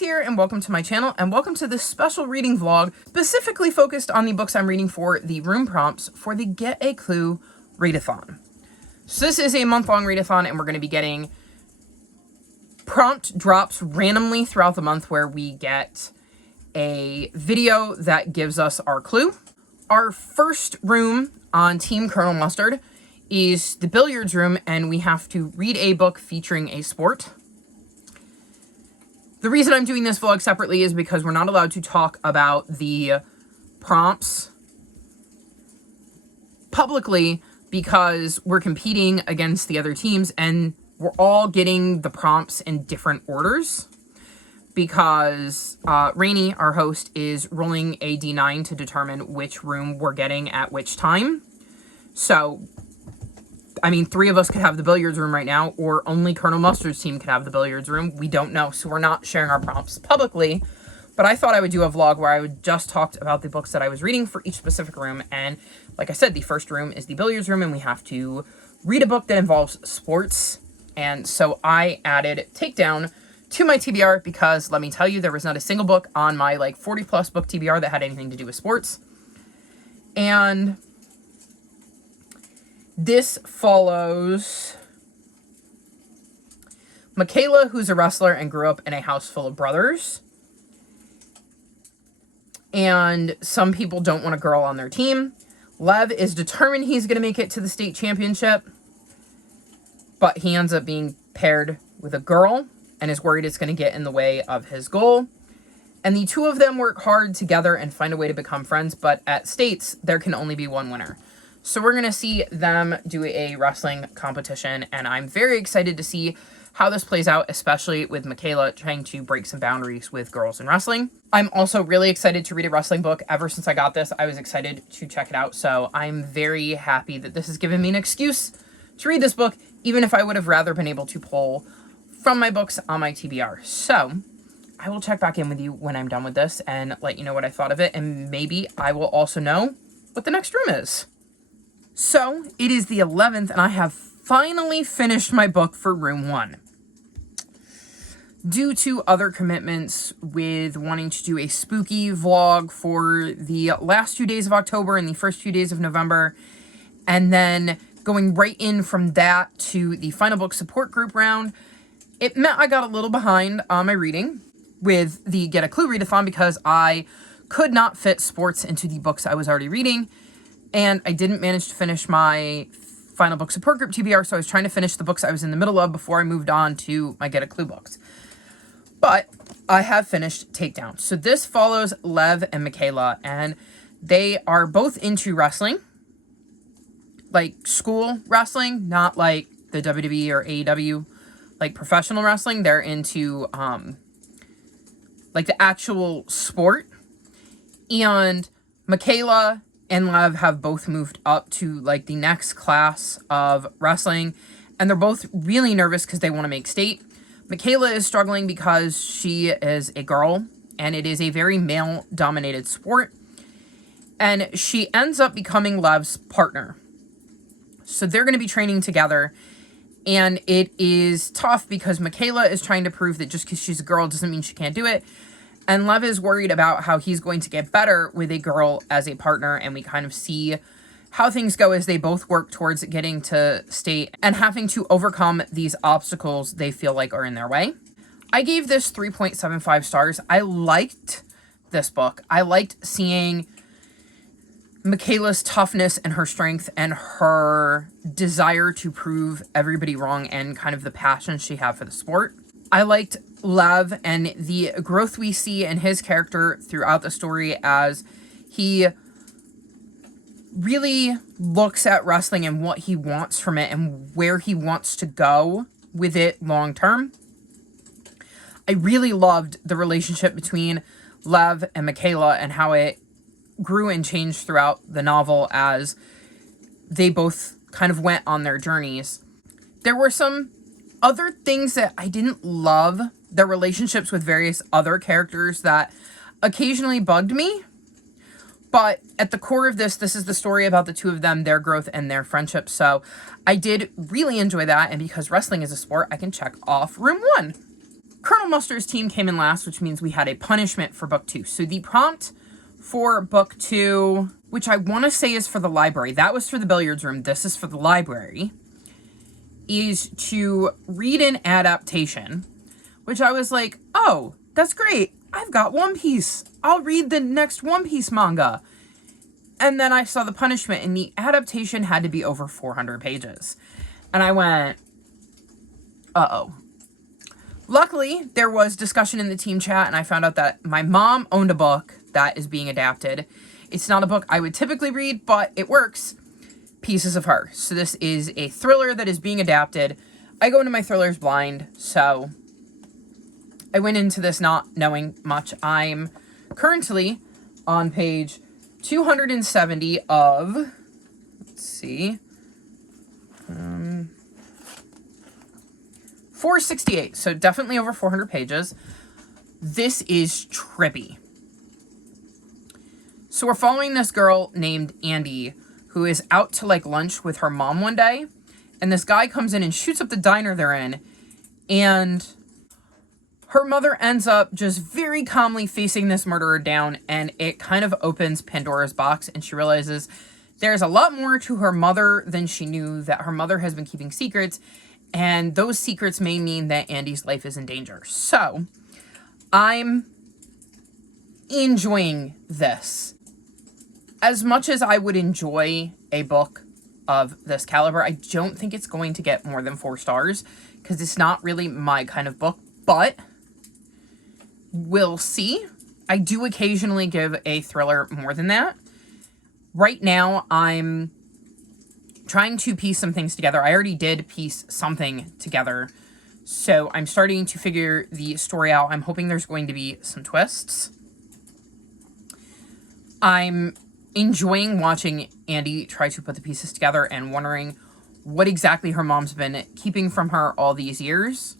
here, and welcome to my channel, and welcome to this special reading vlog specifically focused on the books I'm reading for the room prompts for the Get A Clue Readathon. So this is a month-long readathon, and we're going to be getting prompt drops randomly throughout the month where we get a video that gives us our clue. Our first room on Team Colonel Mustard is the billiards room, and we have to read a book featuring a sport. The reason I'm doing this vlog separately is because we're not allowed to talk about the prompts publicly because we're competing against the other teams and we're all getting the prompts in different orders because Rainey, our host, is rolling a D9 to determine which room we're getting at which time. So, I mean, 3 of us could have the billiards room right now, or only Colonel Mustard's team could have the billiards room. We don't know, so we're not sharing our prompts publicly. But I thought I would do a vlog where I would just talk about the books that I was reading for each specific room. And like I said, the first room is the billiards room, and we have to read a book that involves sports. And so I added Takedown to my TBR because, let me tell you, there was not a single book on my 40-plus book TBR that had anything to do with sports. And this follows Michaela, who's a wrestler and grew up in a house full of brothers. And some people don't want a girl on their team. Lev is determined he's going to make it to the state championship, but he ends up being paired with a girl and is worried it's going to get in the way of his goal. And the two of them work hard together and find a way to become friends, but at states, there can only be one winner. So we're going to see them do a wrestling competition, and I'm very excited to see how this plays out, especially with Michaela trying to break some boundaries with girls in wrestling. I'm also really excited to read a wrestling book. Ever since I got this, I was excited to check it out, so I'm very happy that this has given me an excuse to read this book, even if I would have rather been able to pull from my books on my TBR. So I will check back in with you when I'm done with this and let you know what I thought of it, and maybe I will also know what the next room is. So, it is the 11th, and I have finally finished my book for room 1. Due to other commitments with wanting to do a spooky vlog for the last 2 days of October and the first few days of November, and then going right in from that to the final book support group round, it meant I got a little behind on my reading with the Get A Clue Readathon because I could not fit sports into the books I was already reading. And I didn't manage to finish my final book support group TBR, so I was trying to finish the books I was in the middle of before I moved on to my Get A Clue books. But I have finished Takedown. So this follows Lev and Michaela, and they are both into wrestling. Like school wrestling, not like the WWE or AEW, like professional wrestling. They're into like the actual sport. And Michaela and Lev have both moved up to the next class of wrestling, and they're both really nervous because they want to make state. Michaela is struggling because she is a girl, and it is a very male-dominated sport, and she ends up becoming Lev's partner. So they're going to be training together, and it is tough because Michaela is trying to prove that just because she's a girl doesn't mean she can't do it. And Lev is worried about how he's going to get better with a girl as a partner, and we kind of see how things go as they both work towards getting to state and having to overcome these obstacles they feel like are in their way. I gave this 3.75 stars. I liked this book. I liked seeing Michaela's toughness and her strength and her desire to prove everybody wrong and kind of the passion she had for the sport. I liked Lev and the growth we see in his character throughout the story as he really looks at wrestling and what he wants from it and where he wants to go with it long term. I really loved the relationship between Lev and Michaela and how it grew and changed throughout the novel as they both kind of went on their journeys. There were some other things that I didn't love, their relationships with various other characters that occasionally bugged me. But at the core of this is the story about the two of them, their growth and their friendship. So I did really enjoy that. And because wrestling is a sport, I can check off room 1. Colonel Mustard's team came in last, which means we had a punishment for book 2. So the prompt for book 2, which I want to say is for the library, that was for the billiards room, this is for the library, is to read an adaptation, which I was like, oh, that's great. I've got One Piece. I'll read the next One Piece manga. And then I saw the punishment, and the adaptation had to be over 400 pages. And I went, uh-oh. Luckily, there was discussion in the team chat, and I found out that my mom owned a book that is being adapted. It's not a book I would typically read, but it works. Pieces of Her. So this is a thriller that is being adapted. I go into my thrillers blind, so I went into this not knowing much. I'm currently on page 270 of, let's see, 468, so definitely over 400 pages. This is trippy. So we're following this girl named Andy, who is out to like lunch with her mom one day, and this guy comes in and shoots up the diner they're in, and her mother ends up just very calmly facing this murderer down, and it kind of opens Pandora's box, and she realizes there's a lot more to her mother than she knew, that her mother has been keeping secrets, and those secrets may mean that Andy's life is in danger. So, I'm enjoying this. As much as I would enjoy a book of this caliber, I don't think it's going to get more than 4 stars, because it's not really my kind of book, but we'll see. I do occasionally give a thriller more than that. Right now, I'm trying to piece some things together. I already did piece something together, so I'm starting to figure the story out. I'm hoping there's going to be some twists. I'm enjoying watching Andy try to put the pieces together and wondering what exactly her mom's been keeping from her all these years.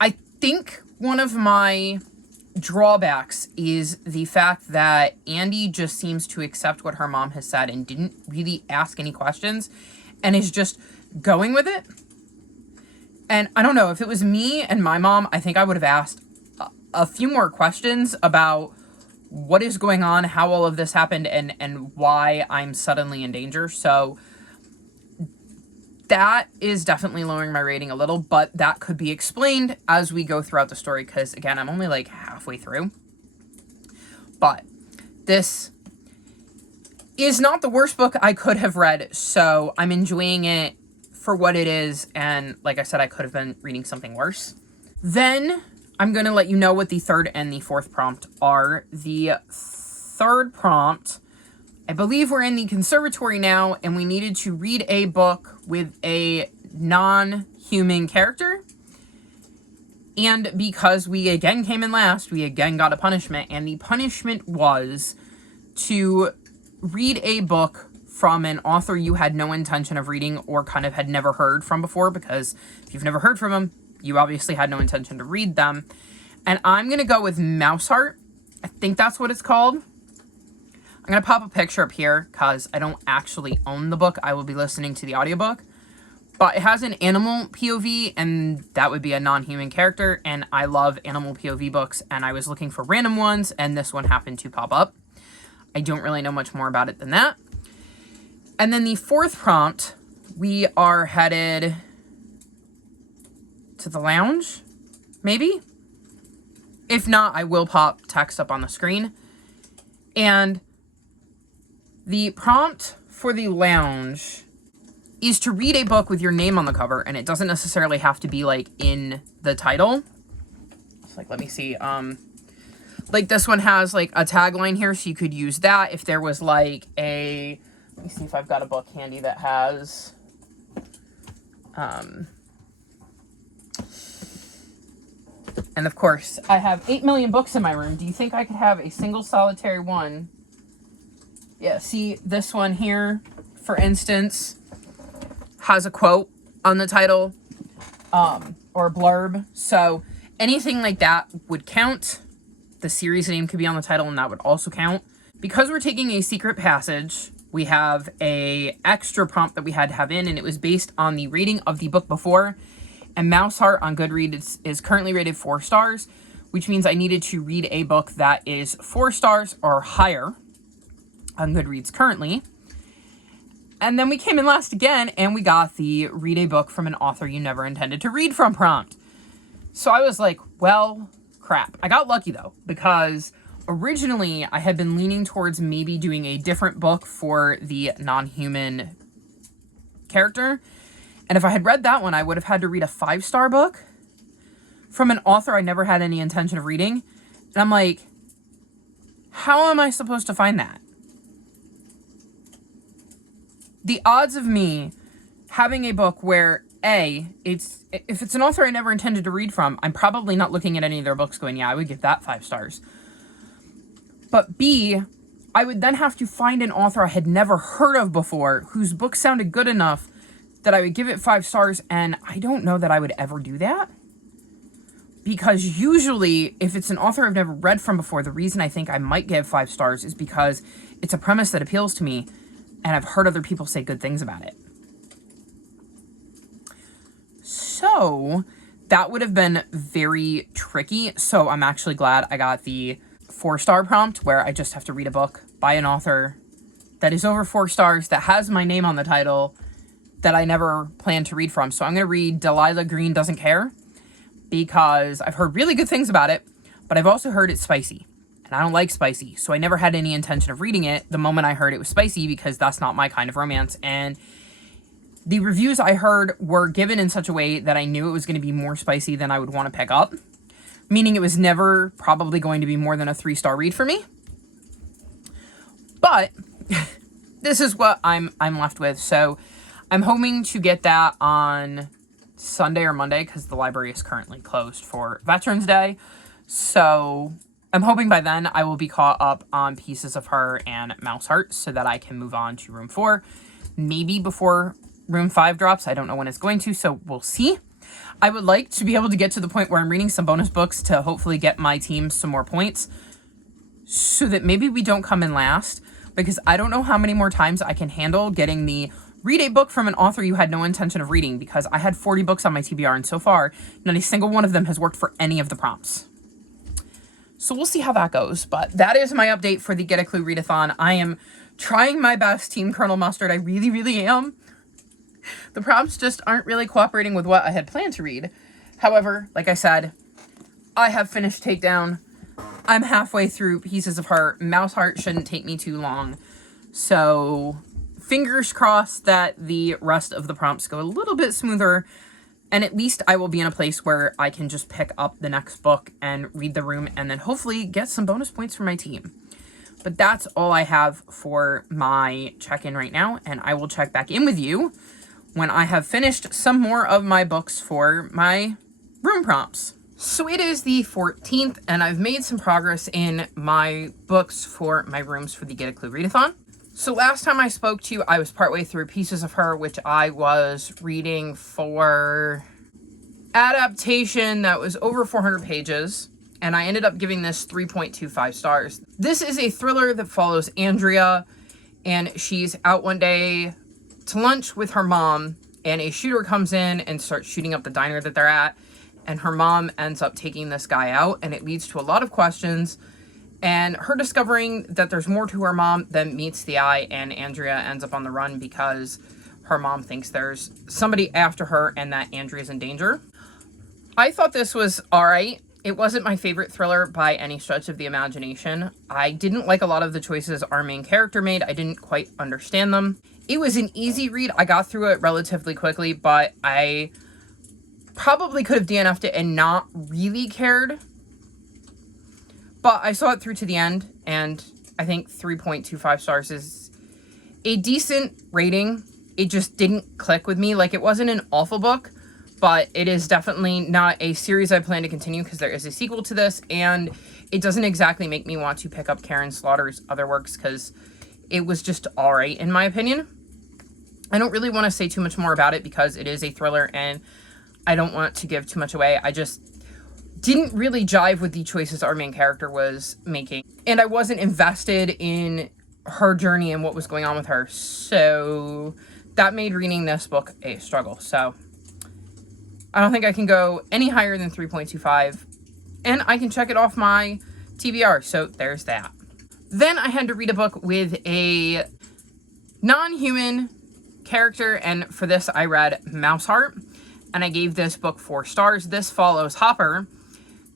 I think one of my drawbacks is the fact that Andy just seems to accept what her mom has said and didn't really ask any questions and is just going with it. And I don't know, if it was me and my mom, I think I would have asked a few more questions about what is going on, how all of this happened, and why I'm suddenly in danger. So that is definitely lowering my rating a little, but that could be explained as we go throughout the story, because again, I'm only like halfway through. But this is not the worst book I could have read, so I'm enjoying it for what it is, and like I said, I could have been reading something worse. Then I'm going to let you know what the third and the fourth prompt are. The third prompt, I believe we're in the conservatory now, and we needed to read a book with a non-human character. And because we again came in last, we again got a punishment, and the punishment was to read a book from an author you had no intention of reading or kind of had never heard from before, because if you've never heard from them, you obviously had no intention to read them. And I'm going to go with Mouseheart. I think that's what it's called. I'm going to pop a picture up here because I don't actually own the book. I will be listening to the audiobook. But it has an animal POV, and that would be a non-human character. And I love animal POV books, and I was looking for random ones, and this one happened to pop up. I don't really know much more about it than that. And then the fourth prompt, we are headed to the lounge, maybe? If not, I will pop text up on the screen. And the prompt for the lounge is to read a book with your name on the cover, and it doesn't necessarily have to be, like, in the title. It's like, let me see, like, this one has, like, a tagline here, so you could use that. If there was, like, let me see if I've got a book handy that has, and of course, I have 8 million books in my room. Do you think I could have a single solitary one? Yeah, see, this one here, for instance, has a quote on the title, or a blurb. So anything like that would count. The series name could be on the title, and that would also count. Because we're taking a secret passage, we have a extra prompt that we had to have in, and it was based on the reading of the book before. And Mouse Heart on Goodreads is currently rated 4 stars, which means I needed to read a book that is 4 stars or higher on Goodreads currently. And then we came in last again, and we got the read a book from an author you never intended to read from prompt. So I was like, well, crap. I got lucky, though, because originally I had been leaning towards maybe doing a different book for the non-human character. And if I had read that one, I would have had to read a 5-star book from an author I never had any intention of reading. And I'm like, how am I supposed to find that? The odds of me having a book where, A, if it's an author I never intended to read from, I'm probably not looking at any of their books going, yeah, I would give that 5 stars. But B, I would then have to find an author I had never heard of before whose book sounded good enough that I would give it 5 stars, and I don't know that I would ever do that. Because usually, if it's an author I've never read from before, the reason I think I might give 5 stars is because it's a premise that appeals to me, and I've heard other people say good things about it. So, that would have been very tricky. So, I'm actually glad I got the 4-star prompt, where I just have to read a book by an author that is over 4 stars, that has my name on the title, that I never planned to read from. So, I'm going to read Delilah Green Doesn't Care, because I've heard really good things about it, but I've also heard it's spicy. And I don't like spicy, so I never had any intention of reading it the moment I heard it was spicy, because that's not my kind of romance. And the reviews I heard were given in such a way that I knew it was going to be more spicy than I would want to pick up, meaning it was never probably going to be more than a 3-star read for me. But this is what I'm left with. So I'm hoping to get that on Sunday or Monday, because the library is currently closed for Veterans Day. So I'm hoping by then I will be caught up on Pieces of Her and Mouse Heart, so that I can move on to Room 4. Maybe before Room 5 drops. I don't know when it's going to, so we'll see. I would like to be able to get to the point where I'm reading some bonus books to hopefully get my team some more points, so that maybe we don't come in last, because I don't know how many more times I can handle getting the read a book from an author you had no intention of reading, because I had 40 books on my TBR, and so far, not a single one of them has worked for any of the prompts. So we'll see how that goes, but that is my update for the Get a Clue Readathon. I am trying my best, Team Colonel Mustard. I really, really am. The prompts just aren't really cooperating with what I had planned to read. However, like I said, I have finished Takedown. I'm halfway through Pieces of Her. Mouse Heart shouldn't take me too long. So fingers crossed that the rest of the prompts go a little bit smoother, and at least I will be in a place where I can just pick up the next book and read the room, and then hopefully get some bonus points for my team. But that's all I have for my check-in right now, and I will check back in with you when I have finished some more of my books for my room prompts. So it is the 14th, and I've made some progress in my books for my rooms for the Get a Clue Readathon. So last time I spoke to you, I was partway through Pieces of Her, which I was reading for adaptation that was over 400 pages, and I ended up giving this 3.25 stars. This is a thriller that follows Andrea, and she's out one day to lunch with her mom, and a shooter comes in and starts shooting up the diner that they're at, and her mom ends up taking this guy out, and it leads to a lot of questions, and her discovering that there's more to her mom than meets the eye, and Andrea ends up on the run because her mom thinks there's somebody after her and that Andrea's in danger. I thought this was alright. It wasn't my favorite thriller by any stretch of the imagination. I didn't like a lot of the choices our main character made. I didn't quite understand them. It was an easy read. I got through it relatively quickly, but I probably could have DNF'd it and not really cared. But I saw it through to the end, and I think 3.25 stars is a decent rating. It just didn't click with me. Like, it wasn't an awful book, but it is definitely not a series I plan to continue, because there is a sequel to this, and it doesn't exactly make me want to pick up Karen Slaughter's other works, because it was just alright in my opinion. I don't really want to say too much more about it, because it is a thriller, and I don't want to give too much away. I just didn't really jive with the choices our main character was making, and I wasn't invested in her journey and what was going on with her, so that made reading this book a struggle. So I don't think I can go any higher than 3.25, and I can check it off my TBR, so there's that. Then I had to read a book with a non-human character, and for this I read Mouseheart, and I gave this book 4 stars. This follows Hopper,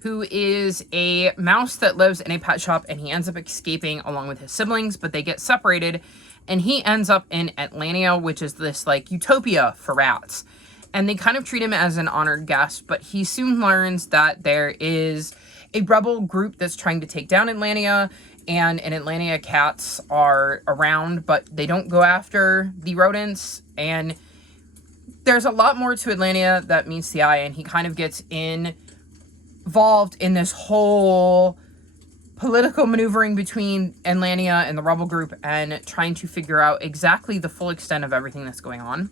who is a mouse that lives in a pet shop, and he ends up escaping along with his siblings, but they get separated, and he ends up in Atlantia, which is this like utopia for rats. And they kind of treat him as an honored guest, but he soon learns that there is a rebel group that's trying to take down Atlantia, and in Atlantia, cats are around, but they don't go after the rodents, and there's a lot more to Atlantia that meets the eye, and he kind of gets involved in this whole political maneuvering between Atlantia and the rebel group and trying to figure out exactly the full extent of everything that's going on.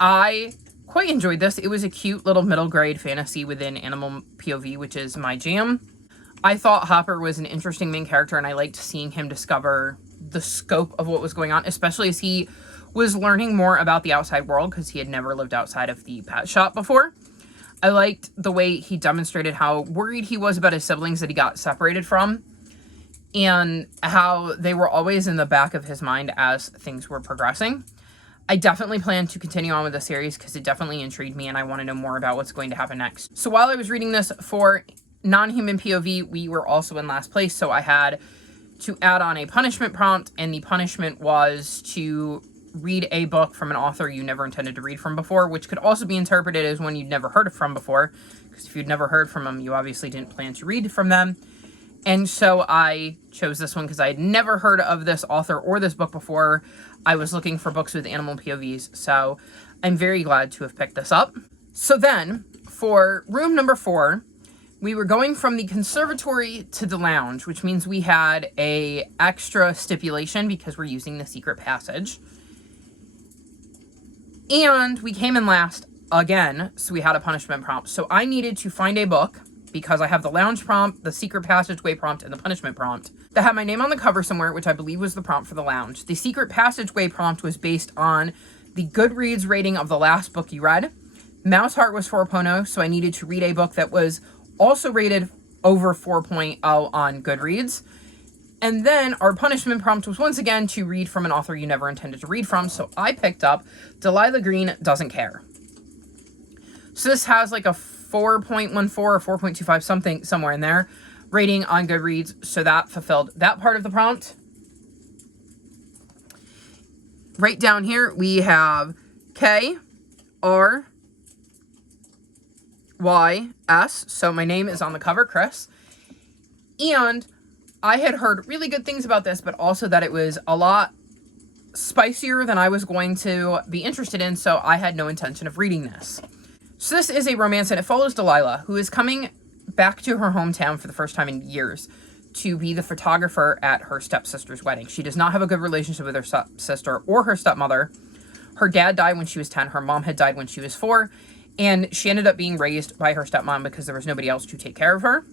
I quite enjoyed this. It was a cute little middle grade fantasy within animal POV, which is my jam. I thought Hopper was an interesting main character, and I liked seeing him discover the scope of what was going on, especially as he was learning more about the outside world because he had never lived outside of the pet shop before. I liked the way he demonstrated how worried he was about his siblings that he got separated from, and how they were always in the back of his mind as things were progressing. I definitely plan to continue on with the series because it definitely intrigued me, and I want to know more about what's going to happen next. So while I was reading this for non-human POV, we were also in last place, so I had to add on a punishment prompt, and the punishment was to read a book from an author you never intended to read from before, which could also be interpreted as one you'd never heard from before, because if you'd never heard from them, you obviously didn't plan to read from them. And so I chose this one because I had never heard of this author or this book before. I was looking for books with animal POVs, so I'm very glad to have picked this up. So then, for room number 4, we were going from the conservatory to the lounge, which means we had a extra stipulation because we're using the secret passage. And we came in last again, so we had a punishment prompt. So I needed to find a book, because I have the lounge prompt, the secret passageway prompt, and the punishment prompt, that had my name on the cover somewhere, which I believe was the prompt for the lounge. The secret passageway prompt was based on the Goodreads rating of the last book you read. Mouseheart was 4.0, so I needed to read a book that was also rated over 4.0 on Goodreads. And then our punishment prompt was once again to read from an author you never intended to read from, so I picked up Delilah Green Doesn't Care. So this has like a 4.14 or 4.25, something somewhere in there, rating on Goodreads, so that fulfilled that part of the prompt. Right down here, we have KRYS, so my name is on the cover, Chris, and I had heard really good things about this, but also that it was a lot spicier than I was going to be interested in, so I had no intention of reading this. So this is a romance, and it follows Delilah, who is coming back to her hometown for the first time in years to be the photographer at her stepsister's wedding. She does not have a good relationship with her stepsister or her stepmother. Her dad died when she was 10. Her mom had died when she was 4. And she ended up being raised by her stepmom because there was nobody else to take care of her.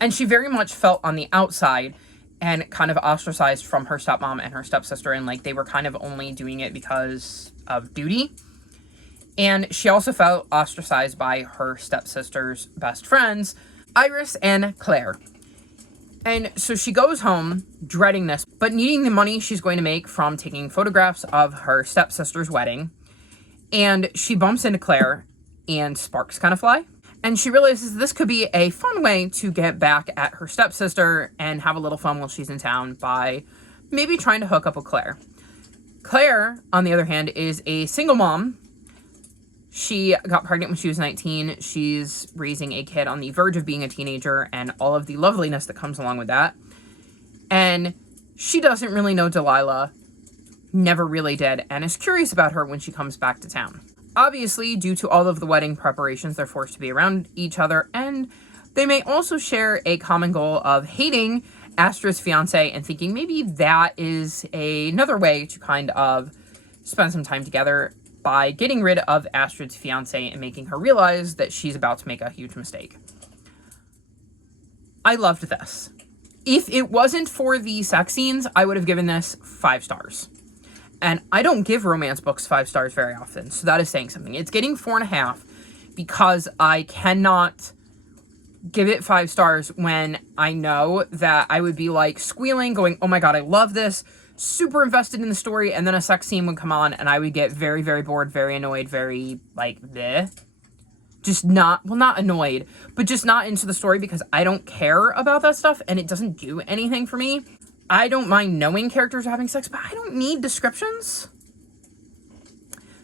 And she very much felt on the outside and kind of ostracized from her stepmom and her stepsister. And like they were kind of only doing it because of duty. And she also felt ostracized by her stepsister's best friends, Iris and Claire. And so she goes home dreading this, but needing the money she's going to make from taking photographs of her stepsister's wedding. And she bumps into Claire and sparks kind of fly. And she realizes this could be a fun way to get back at her stepsister and have a little fun while she's in town by maybe trying to hook up with Claire. Claire, on the other hand, is a single mom. She got pregnant when she was 19. She's raising a kid on the verge of being a teenager and all of the loveliness that comes along with that. And she doesn't really know Delilah, never really did, and is curious about her when she comes back to town. Obviously, due to all of the wedding preparations, they're forced to be around each other, and they may also share a common goal of hating Astrid's fiance and thinking maybe that is another way to kind of spend some time together by getting rid of Astrid's fiance and making her realize that she's about to make a huge mistake. I loved this. If it wasn't for the sex scenes, I would have given this 5 stars. And I don't give romance books 5 stars very often, so that is saying something. It's getting 4.5 because I cannot give it 5 stars when I know that I would be like squealing, going, oh my god, I love this, super invested in the story, and then a sex scene would come on and I would get very, very bored, very annoyed, very like bleh. Just not, well, not annoyed, but just not into the story because I don't care about that stuff and it doesn't do anything for me. I don't mind knowing characters are having sex, but I don't need descriptions.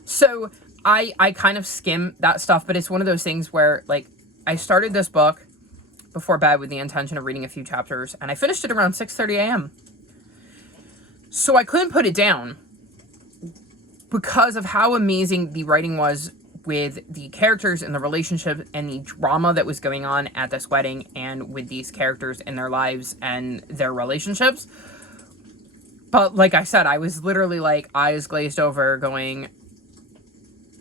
So I kind of skim that stuff, but it's one of those things where, like, I started this book before bed with the intention of reading a few chapters, and I finished it around 6:30 a.m. So I couldn't put it down because of how amazing the writing was with the characters and the relationship and the drama that was going on at this wedding and with these characters in their lives and their relationships. But like I said, I was literally like eyes glazed over going,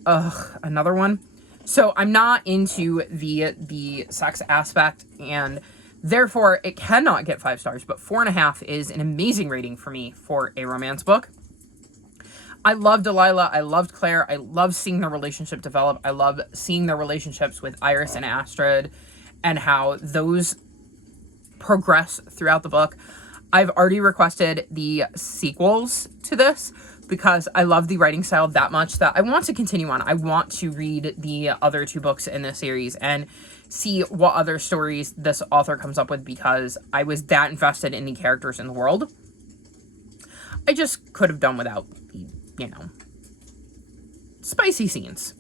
ugh, another one. So I'm not into the sex aspect, and therefore it cannot get 5 stars, but 4.5 is an amazing rating for me for a romance book. I love Delilah. I loved Claire. I love seeing their relationship develop. I love seeing their relationships with Iris and Astrid and how those progress throughout the book. I've already requested the sequels to this because I love the writing style that much that I want to continue on. I want to read the other 2 books in this series and see what other stories this author comes up with because I was that invested in the characters in the world. I just could have done without the, spicy scenes.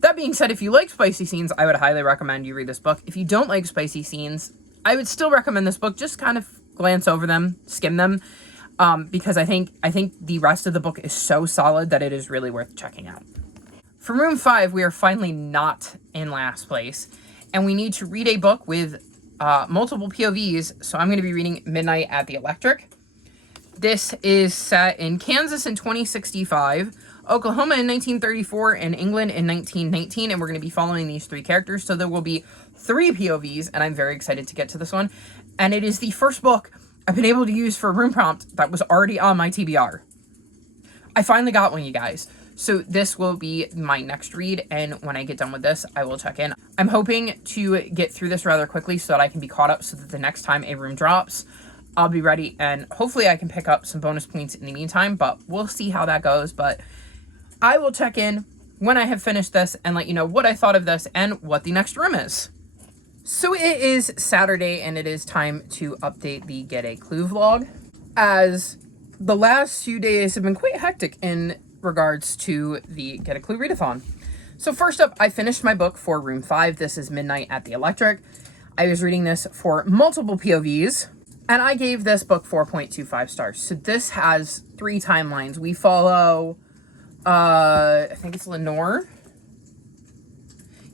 That being said, if you like spicy scenes, I would highly recommend you read this book. If you don't like spicy scenes, I would still recommend this book. Just kind of glance over them, skim them, because I think the rest of the book is so solid that it is really worth checking out. For room 5, we are finally not in last place, and we need to read a book with multiple POVs, so I'm going to be reading Midnight at the Electric. This is set in Kansas in 2065, Oklahoma in 1934, and England in 1919, and we're going to be following these 3 characters, so there will be 3 POVs, and I'm very excited to get to this one. And it is the first book I've been able to use for a room prompt that was already on my TBR. I finally got one, you guys. So this will be my next read, and when I get done with this, I will check in. I'm hoping to get through this rather quickly so that I can be caught up so that the next time a room drops, I'll be ready, and hopefully I can pick up some bonus points in the meantime, but we'll see how that goes. But I will check in when I have finished this and let you know what I thought of this and what the next room is. So it is Saturday, and it is time to update the Get A Clue vlog, as the last few days have been quite hectic in regards to the Get A Clue Readathon. So first up, I finished my book for room 5. This is Midnight at the Electric. I was reading this for multiple POVs, and I gave this book 4.25 stars. So this has 3 timelines. We follow, I think it's Lenore.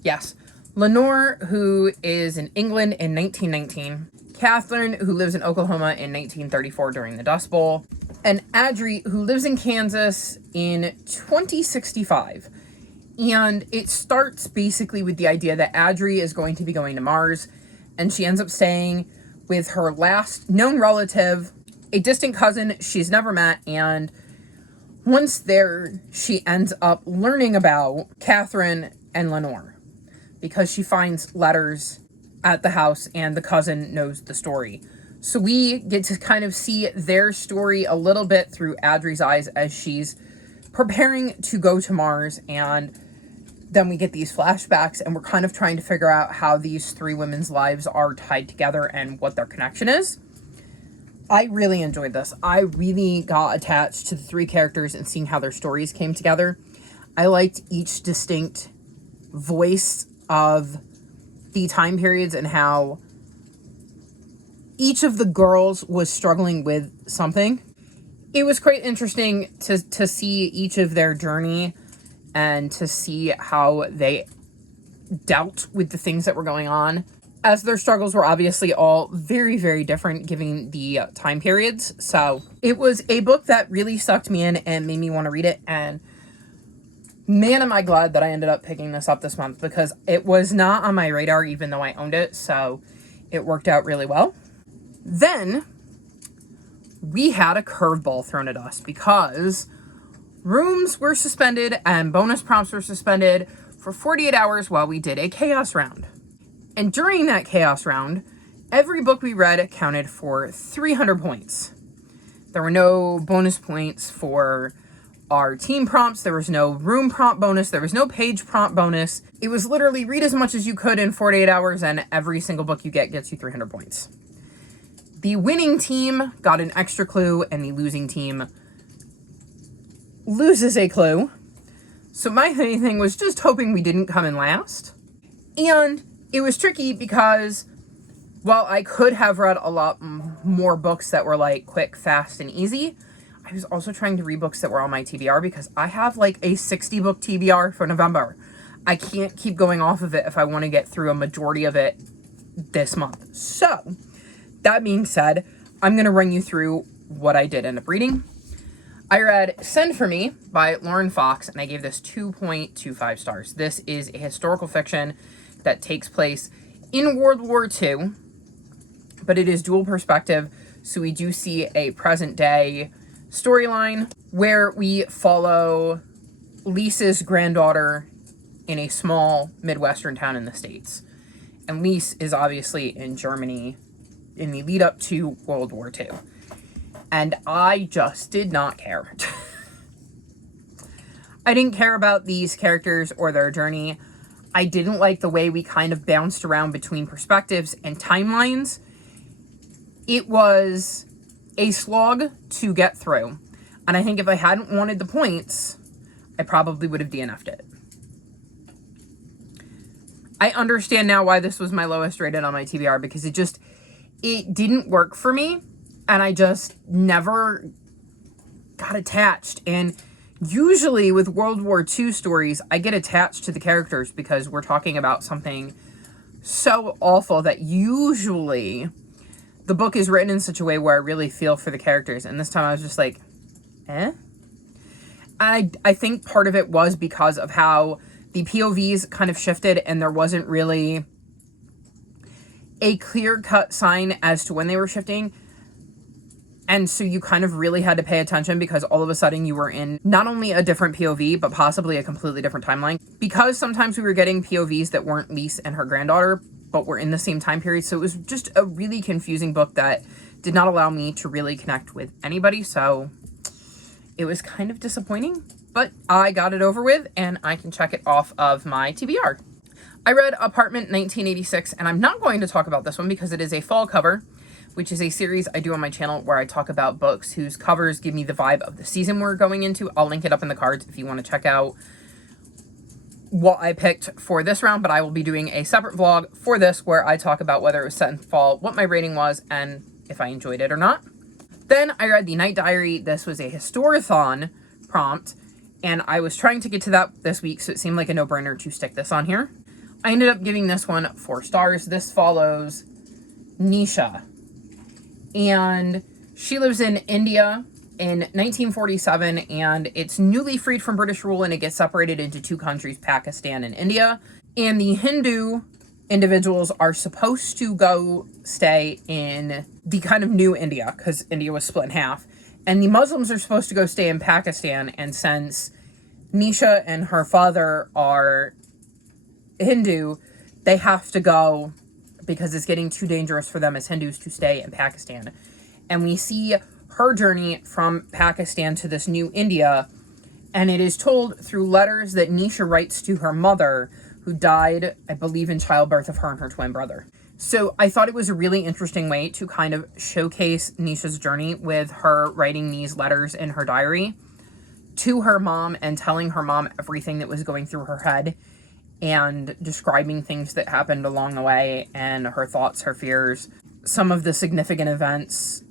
Yes. Lenore, who is in England in 1919. Catherine, who lives in Oklahoma in 1934 during the Dust Bowl. And Adri, who lives in Kansas in 2065. And it starts basically with the idea that Adri is going to be going to Mars, and she ends up staying with her last known relative, a distant cousin she's never met, and once there, she ends up learning about Catherine and Lenore because she finds letters at the house and the cousin knows the story. So we get to kind of see their story a little bit through Adri's eyes as she's preparing to go to Mars, and then we get these flashbacks, and we're kind of trying to figure out how these 3 women's lives are tied together and what their connection is. I really enjoyed this. I really got attached to the 3 characters and seeing how their stories came together. I liked each distinct voice of the time periods and how each of the girls was struggling with something. It was quite interesting to see each of their journey and to see how they dealt with the things that were going on, as their struggles were obviously all very, very different given the time periods. So it was a book that really sucked me in and made me want to read it, and man, am I glad that I ended up picking this up this month because it was not on my radar even though I owned it, so it worked out really well. Then we had a curveball thrown at us because rooms were suspended and bonus prompts were suspended for 48 hours while we did a chaos round. And during that chaos round, every book we read counted for 300 points. There were no bonus points for our team prompts. There was no room prompt bonus. There was no page prompt bonus. It was literally read as much as you could in 48 hours and every single book you get gets you 300 points. The winning team got an extra clue and the losing team loses a clue. So my thing was just hoping we didn't come in last. And it was tricky because while I could have read a lot more books that were like quick, fast, and easy, I was also trying to read books that were on my TBR because I have like a 60 book TBR for November. I can't keep going off of it if I want to get through a majority of it this month. So that being said, I'm going to run you through what I did end up reading. I read Send For Me by Lauren Fox, and I gave this 2.25 stars. This is a historical fiction that takes place in World War II, but it is dual perspective, so we do see a present day storyline where we follow Lisa's granddaughter in a small Midwestern town in the States. And Lise is obviously in Germany in the lead up to World War II. And I just did not care. I didn't care about these characters or their journey. I didn't like the way we kind of bounced around between perspectives and timelines. It was a slog to get through. And I think if I hadn't wanted the points, I probably would have DNF'd it. I understand now why this was my lowest rated on my TBR because it didn't work for me. And I just never got attached. And usually with World War II stories, I get attached to the characters because we're talking about something so awful that usually the book is written in such a way where I really feel for the characters. And this time I was just like, eh? I think part of it was because of how the POVs kind of shifted and there wasn't really a clear-cut sign as to when they were shifting. And so you kind of really had to pay attention because all of a sudden you were in not only a different POV, but possibly a completely different timeline. Because sometimes we were getting POVs that weren't Lise and her granddaughter, but were in the same time period. So it was just a really confusing book that did not allow me to really connect with anybody. So it was kind of disappointing, but I got it over with and I can check it off of my TBR. I read Apartment 1986, and I'm not going to talk about this one because it is a fall cover, which is a series I do on my channel where I talk about books whose covers give me the vibe of the season we're going into. I'll link it up in the cards if you want to check out what I picked for this round, but I will be doing a separate vlog for this where I talk about whether it was set in fall, what my rating was, and if I enjoyed it or not. Then I read The Night Diary. This was a historathon prompt, and I was trying to get to that this week, so it seemed like a no-brainer to stick this on here. I ended up giving this one 4 stars. This follows Nisha, and she lives in India in 1947, and it's newly freed from British rule, and it gets separated into 2 countries, Pakistan and India. And the Hindu individuals are supposed to go stay in the kind of new India, because India was split in half. And the Muslims are supposed to go stay in Pakistan, and since Nisha and her father are Hindu, they have to go because it's getting too dangerous for them as Hindus to stay in Pakistan. And we see her journey from Pakistan to this new India, and it is told through letters that Nisha writes to her mother, who died, I believe, in childbirth of her and her twin brother. So I thought it was a really interesting way to kind of showcase Nisha's journey with her writing these letters in her diary to her mom and telling her mom everything that was going through her head and describing things that happened along the way and her thoughts, her fears, some of the significant events,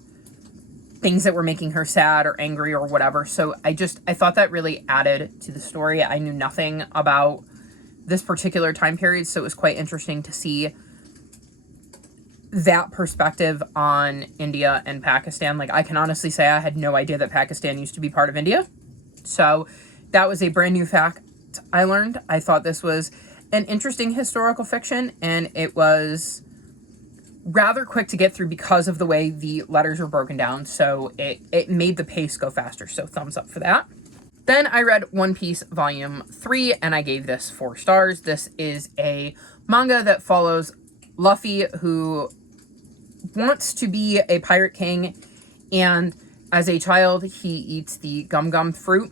things that were making her sad or angry or whatever. So I thought that really added to the story. I knew nothing about this particular time period, so it was quite interesting to see that perspective on India and Pakistan. Like, I can honestly say I had no idea that Pakistan used to be part of India. So that was a brand new fact I learned. I thought this was an interesting historical fiction, and it was rather quick to get through because of the way the letters are broken down. So it made the pace go faster. So thumbs up for that. Then I read One Piece Volume 3, and I gave this 4 stars. This is a manga that follows Luffy, who wants to be a pirate king, and as a child, he eats the gum gum fruit,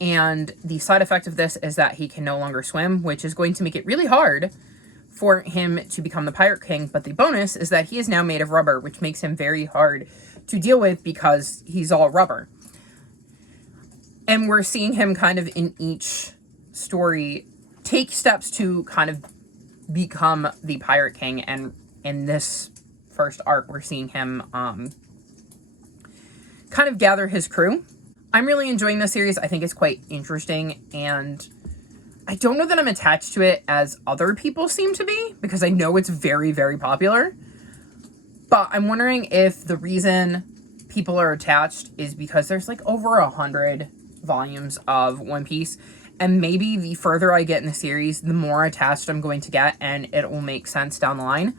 and the side effect of this is that he can no longer swim, which is going to make it really hard for him to become the pirate king. But the bonus is that he is now made of rubber, which makes him very hard to deal with because he's all rubber. And we're seeing him kind of in each story take steps to kind of become the pirate king. And in this first arc, we're seeing him kind of gather his crew. I'm really enjoying this series. I think it's quite interesting. And I don't know that I'm attached to it as other people seem to be, because I know it's very, very popular. But I'm wondering if the reason people are attached is because there's like over 100 volumes of One Piece, and maybe the further I get in the series, the more attached I'm going to get, and it will make sense down the line.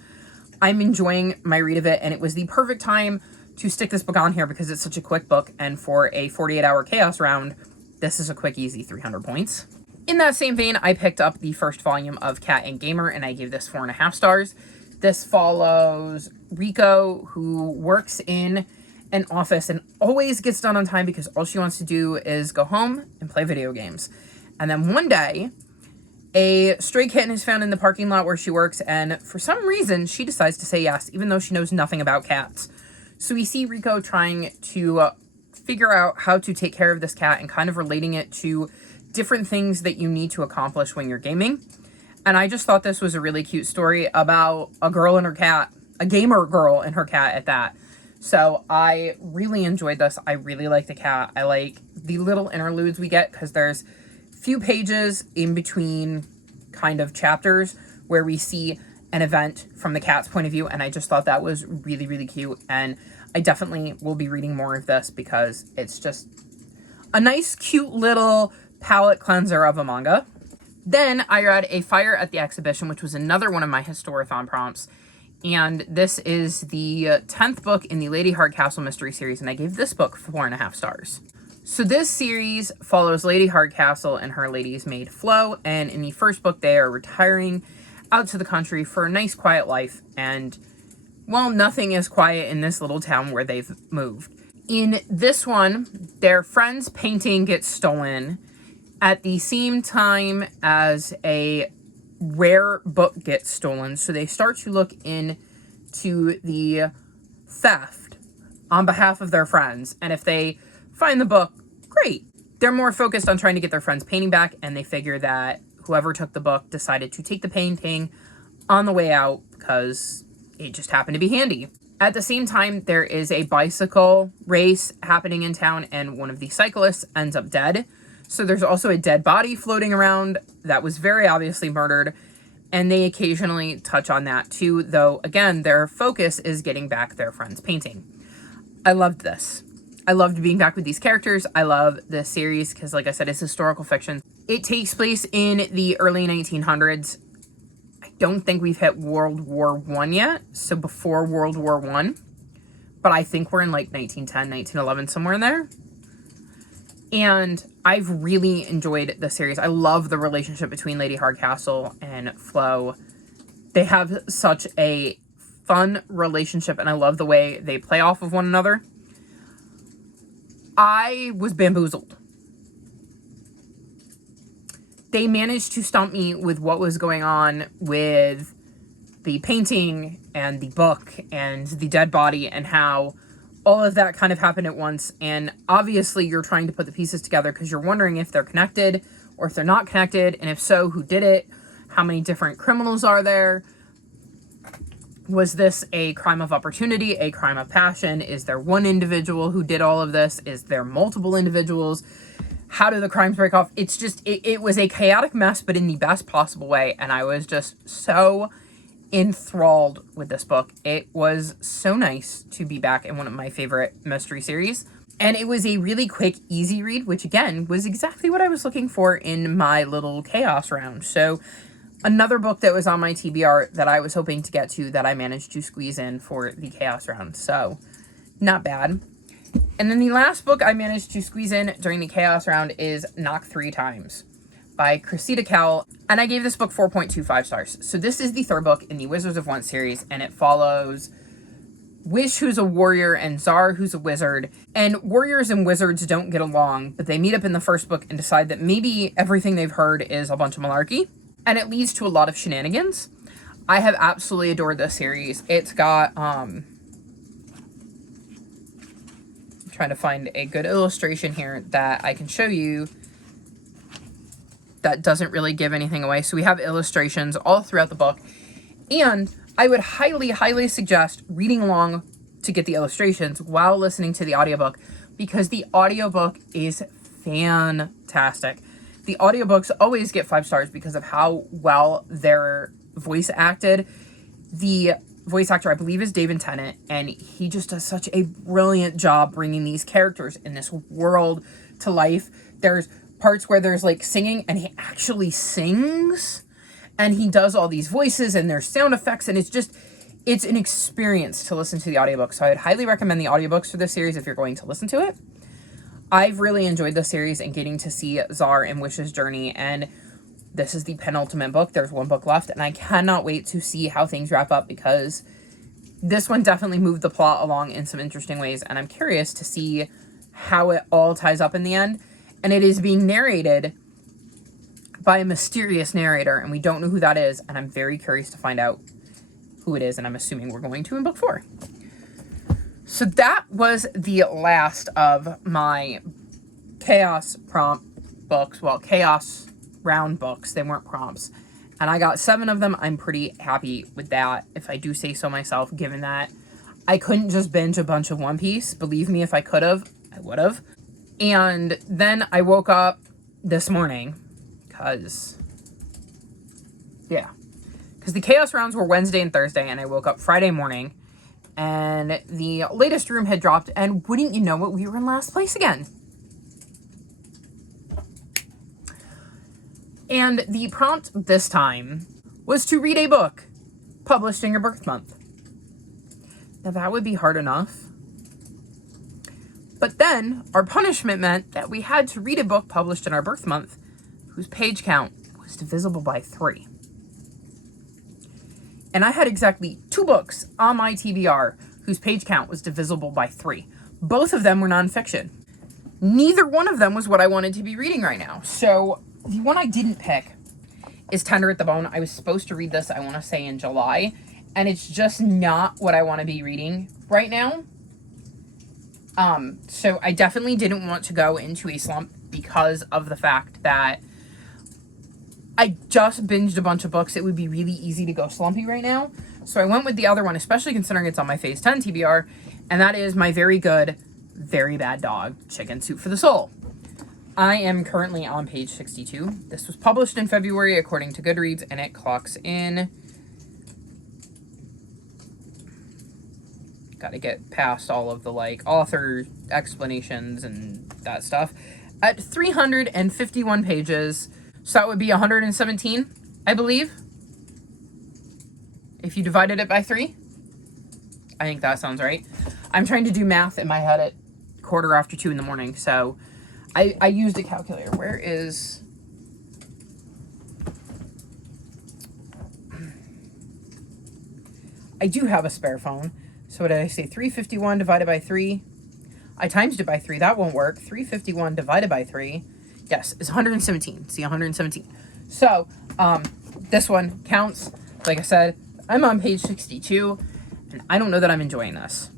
I'm enjoying my read of it, and it was the perfect time to stick this book on here because it's such a quick book, and for a 48-hour chaos round, this is a quick, easy 300 points. In that same vein, I picked up the first volume of Cat and Gamer, and I gave this 4.5 stars. This follows Rico, who works in an office and always gets done on time because all she wants to do is go home and play video games. And then one day, a stray kitten is found in the parking lot where she works, and for some reason, she decides to say yes, even though she knows nothing about cats. So we see Rico trying to figure out how to take care of this cat and kind of relating it to different things that you need to accomplish when you're gaming. And I just thought this was a really cute story about a girl and her cat, a gamer girl and her cat at that. So I really enjoyed this. I really like the cat. I like the little interludes we get because there's few pages in between kind of chapters where we see an event from the cat's point of view. And I just thought that was really, really cute. And I definitely will be reading more of this because it's just a nice, cute little palette cleanser of a manga. Then I read A Fire at the Exhibition, which was another one of my Historathon prompts. And this is the 10th book in the Lady Hardcastle mystery series, and I gave this book 4.5 stars. So this series follows Lady Hardcastle and her lady's maid Flo, and in the first book they are retiring out to the country for a nice quiet life, and well, nothing is quiet in this little town where they've moved. In this one, their friend's painting gets stolen at the same time as a rare book gets stolen, so they start to look into the theft on behalf of their friends, and if they find the book, great. They're more focused on trying to get their friend's painting back, and they figure that whoever took the book decided to take the painting on the way out because it just happened to be handy. At the same time, there is a bicycle race happening in town, and one of the cyclists ends up dead. So there's also a dead body floating around that was very obviously murdered, and they occasionally touch on that too, though, again, their focus is getting back their friend's painting. I loved this. I loved being back with these characters. I love this series because, like I said, it's historical fiction. It takes place in the early 1900s. I don't think we've hit World War I yet, so before World War I, but I think we're in like 1910, 1911, somewhere in there. And I've really enjoyed the series. I love the relationship between Lady Hardcastle and Flo. They have such a fun relationship, and I love the way they play off of one another. I was bamboozled. They managed to stump me with what was going on with the painting and the book and the dead body and how all of that kind of happened at once, and obviously you're trying to put the pieces together because you're wondering if they're connected or if they're not connected, and if so, who did it? How many different criminals are there? Was this a crime of opportunity, a crime of passion? Is there one individual who did all of this? Is there multiple individuals? How do the crimes break off? It's just, it was a chaotic mess, but in the best possible way, and I was just so enthralled with this book. It was so nice to be back in one of my favorite mystery series, and it was a really quick, easy read, which again was exactly what I was looking for in my little chaos round. So Another book that was on my TBR that I was hoping to get to that I managed to squeeze in for the Chaos Round. So, not bad. And then the last book I managed to squeeze in during the Chaos Round is Knock 3 Times by Cressida Kell. And I gave this book 4.25 stars. So this is the third book in the Wizards of Once series, and it follows Wish, who's a warrior, and Czar, who's a wizard. And warriors and wizards don't get along, but they meet up in the first book and decide that maybe everything they've heard is a bunch of malarkey. And it leads to a lot of shenanigans. I have absolutely adored this series. It's got, I'm trying to find a good illustration here that I can show you that doesn't really give anything away. So we have illustrations all throughout the book. And I would highly, highly suggest reading along to get the illustrations while listening to the audiobook, because the audiobook is fantastic. The audiobooks always get 5 stars because of how well they're voice acted. The voice actor, I believe, is David Tennant, and he just does such a brilliant job bringing these characters in this world to life. There's parts where there's like singing, and he actually sings, and he does all these voices, and there's sound effects, and it's an experience to listen to the audiobook. So I'd highly recommend the audiobooks for this series if you're going to listen to it. I've really enjoyed this series and getting to see Czar and Wish's journey, and this is the penultimate book. There's one book left, and I cannot wait to see how things wrap up, because this one definitely moved the plot along in some interesting ways, and I'm curious to see how it all ties up in the end. And it is being narrated by a mysterious narrator, and we don't know who that is, and I'm very curious to find out who it is, and I'm assuming we're going to in book 4. So that was the last of my Chaos prompt books. Well, Chaos round books. They weren't prompts. And I got 7 of them. I'm pretty happy with that, if I do say so myself, given that I couldn't just binge a bunch of One Piece. Believe me, if I could have, I would have. And then I woke up this morning because the Chaos rounds were Wednesday and Thursday, and I woke up Friday morning, and the latest room had dropped, and wouldn't you know it, we were in last place again. And the prompt this time was to read a book published in your birth month. Now that would be hard enough. But then our punishment meant that we had to read a book published in our birth month whose page count was divisible by 3. And I had exactly 2 books on my TBR whose page count was divisible by 3. Both of them were nonfiction. Neither one of them was what I wanted to be reading right now. So the one I didn't pick is Tender at the Bone. I was supposed to read this, I want to say, in July, and it's just not what I want to be reading right now. So I definitely didn't want to go into a slump because of the fact that I just binged a bunch of books. It would be really easy to go slumpy right now. So I went with the other one, especially considering it's on my Phase 10 TBR, and that is My Very Good, Very Bad Dog, Chicken Soup for the Soul. I am currently on page 62. This was published in February according to Goodreads, and it clocks in... Got to get past all of the, author explanations and that stuff. At 351 pages... So that would be 117, I believe. If you divided it by 3. I think that sounds right. I'm trying to do math in my head at 2:45 in the morning. So I used a calculator. Where is... I do have a spare phone. So what did I say? 351 divided by 3. I times it by 3. That won't work. 351 divided by 3. Yes, it's 117. See, 117. So, this one counts. Like I said, I'm on page 62, and I don't know that I'm enjoying this.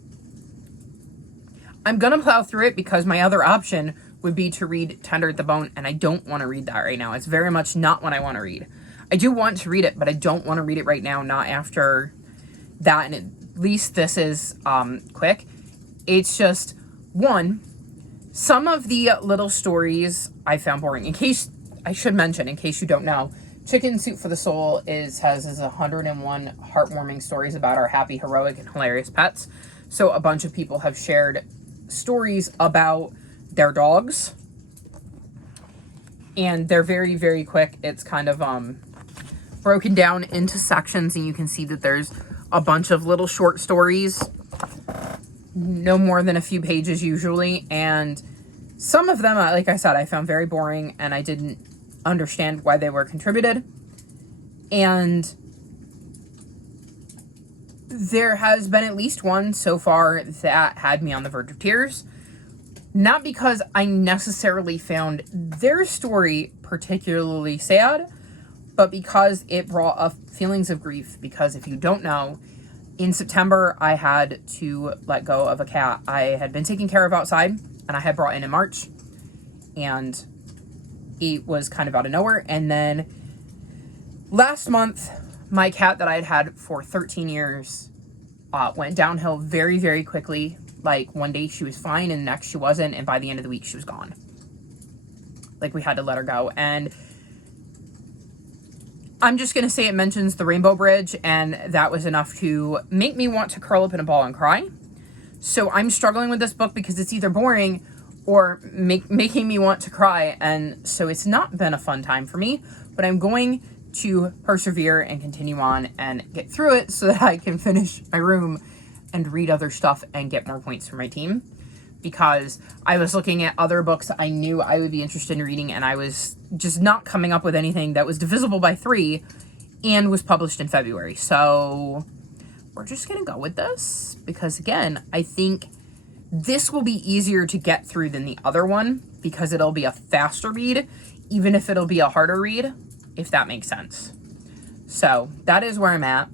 I'm going to plow through it because my other option would be to read Tender at the Bone, and I don't want to read that right now. It's very much not what I want to read. I do want to read it, but I don't want to read it right now, not after that, and at least this is quick. It's just, one... Some of the little stories I found boring. In case, I should mention, in case you don't know, Chicken Soup for the Soul has 101 heartwarming stories about our happy, heroic, and hilarious pets. So a bunch of people have shared stories about their dogs. And they're very, very quick. It's kind of broken down into sections, and you can see that there's a bunch of little short stories, no more than a few pages usually, and some of them, like I said, I found very boring, and I didn't understand why they were contributed. And there has been at least one so far that had me on the verge of tears. Not because I necessarily found their story particularly sad, but because it brought up feelings of grief. Because if you don't know, in September, I had to let go of a cat I had been taking care of outside, and I had brought in March, and it was kind of out of nowhere. And then last month, my cat that I had had for 13 years went downhill very, very quickly. Like, one day she was fine, and the next she wasn't, and by the end of the week, she was gone. Like, we had to let her go. And I'm just going to say it mentions the Rainbow Bridge, and that was enough to make me want to curl up in a ball and cry. So I'm struggling with this book because it's either boring or making me want to cry, and so it's not been a fun time for me, but I'm going to persevere and continue on and get through it so that I can finish my room and read other stuff and get more points for my team. Because I was looking at other books I knew I would be interested in reading, and I was just not coming up with anything that was divisible by 3 and was published in February. So we're just going to go with this because, again, I think this will be easier to get through than the other one because it'll be a faster read, even if it'll be a harder read, if that makes sense. So that is where I'm at.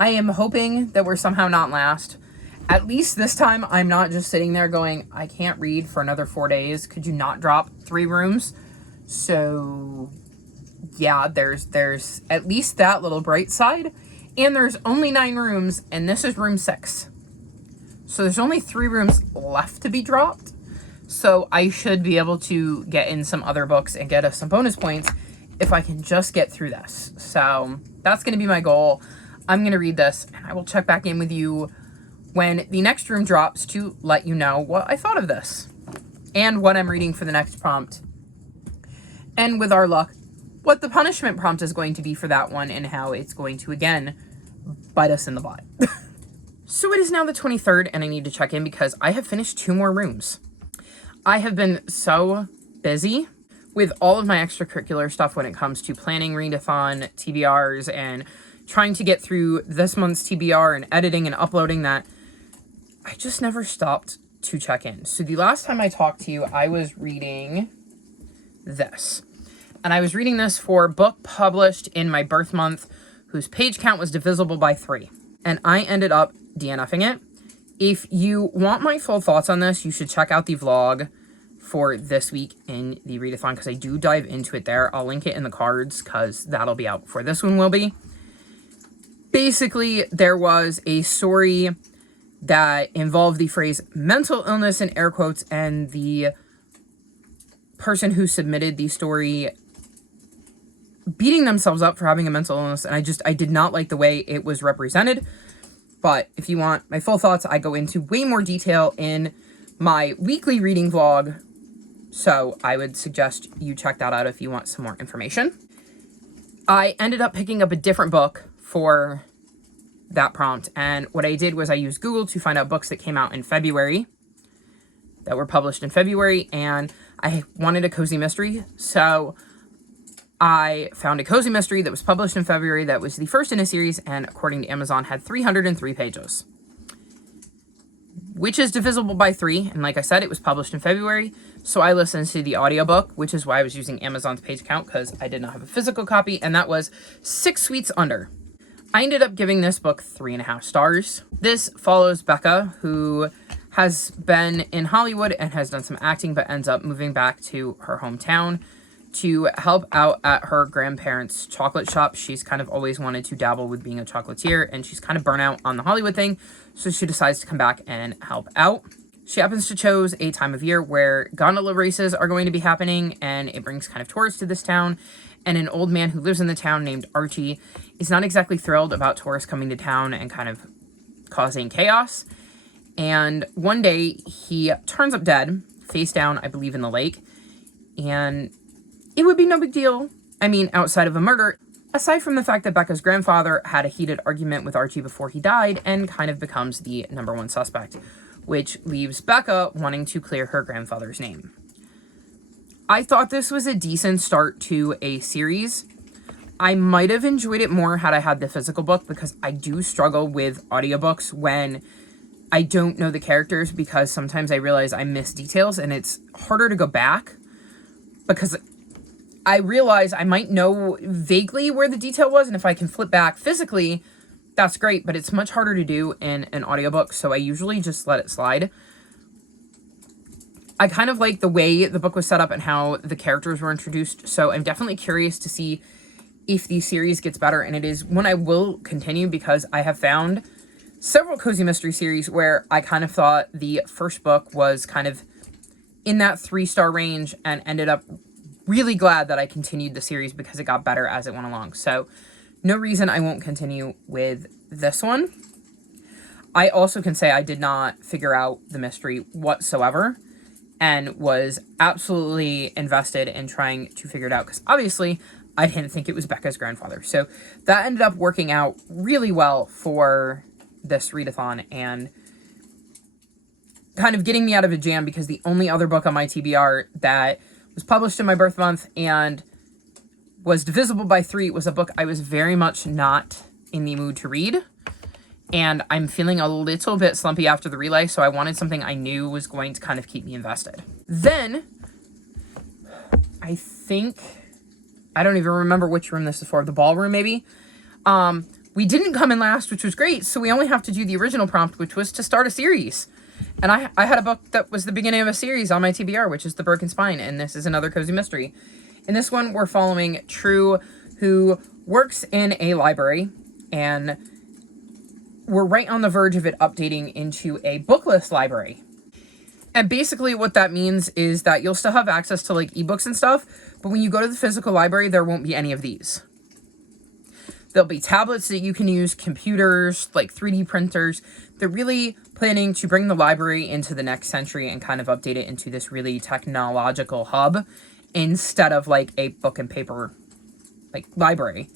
I am hoping that we're somehow not last. At least this time, I'm not just sitting there going, I can't read for another 4 days. Could you not drop 3 rooms? So, yeah, there's at least that little bright side. And there's only 9 rooms, and this is room 6. So there's only 3 rooms left to be dropped. So I should be able to get in some other books and get us some bonus points if I can just get through this. So that's going to be my goal. I'm going to read this, and I will check back in with you when the next room drops to let you know what I thought of this and what I'm reading for the next prompt. And with our luck, what the punishment prompt is going to be for that one and how it's going to, again, bite us in the butt. So it is now the 23rd, and I need to check in because I have finished 2 more rooms. I have been so busy with all of my extracurricular stuff when it comes to planning readathon, TBRs, and trying to get through this month's TBR and editing and uploading that I just never stopped to check in. So the last time I talked to you, I was reading this. And I was reading this for a book published in my birth month whose page count was divisible by 3. And I ended up DNFing it. If you want my full thoughts on this, you should check out the vlog for this week in the readathon because I do dive into it there. I'll link it in the cards because that'll be out before this one will be. Basically, there was a story that involved the phrase mental illness in air quotes, and the person who submitted the story beating themselves up for having a mental illness, and I did not like the way it was represented. But if you want my full thoughts, I go into way more detail in my weekly reading vlog, so I would suggest you check that out if you want some more information. I ended up picking up a different book for that prompt, and what I did was I used Google to find out books that came out in February, that were published in February, and I wanted a cozy mystery, so I found a cozy mystery that was published in February that was the first in a series, and according to Amazon had 303 pages, which is divisible by 3, and like I said, it was published in February, so I listened to the audiobook, which is why I was using Amazon's page count, because I did not have a physical copy, and that was 6 Sweets Under. I ended up giving this book 3.5 stars. This follows Becca, who has been in Hollywood and has done some acting, but ends up moving back to her hometown to help out at her grandparents' chocolate shop. She's kind of always wanted to dabble with being a chocolatier, and she's kind of burnt out on the Hollywood thing, so she decides to come back and help out. She happens to choose a time of year where gondola races are going to be happening, and it brings kind of tourists to this town, and an old man who lives in the town named Archie is not exactly thrilled about tourists coming to town and kind of causing chaos. And one day, he turns up dead, face down, I believe, in the lake, and it would be no big deal I mean, outside of a murder, aside from the fact that Becca's grandfather had a heated argument with Archie before he died and kind of becomes the number one suspect, which leaves Becca wanting to clear her grandfather's name. I thought this was a decent start to a series. I might have enjoyed it more had I had the physical book, because I do struggle with audiobooks when I don't know the characters, because sometimes I realize I miss details and it's harder to go back, because I realize I might know vaguely where the detail was, and if I can flip back physically, that's great, but it's much harder to do in an audiobook, so I usually just let it slide. I kind of like the way the book was set up and how the characters were introduced, so I'm definitely curious to see if the series gets better, and it is one I will continue, because I have found several cozy mystery series where I kind of thought the first book was kind of in that 3-star range and ended up really glad that I continued the series because it got better as it went along. So no reason I won't continue with this one. I also can say I did not figure out the mystery whatsoever and was absolutely invested in trying to figure it out, because obviously I didn't think it was Becca's grandfather. So that ended up working out really well for this readathon and kind of getting me out of a jam, because the only other book on my TBR that was published in my birth month and was divisible by 3 was a book I was very much not in the mood to read. And I'm feeling a little bit slumpy after the relay, so I wanted something I knew was going to kind of keep me invested. Then, I think, I don't even remember which room this is for, the ballroom maybe? We didn't come in last, which was great, so we only have to do the original prompt, which was to start a series. And I had a book that was the beginning of a series on my TBR, which is The Broken Spine, and this is another cozy mystery. In this one, we're following True, who works in a library, and we're right on the verge of it updating into a bookless library. And basically what that means is that you'll still have access to like ebooks and stuff, but when you go to the physical library, there won't be any of these. There'll be tablets that you can use, computers, like 3D printers. They're really planning to bring the library into the next century and kind of update it into this really technological hub instead of like a book and paper like library.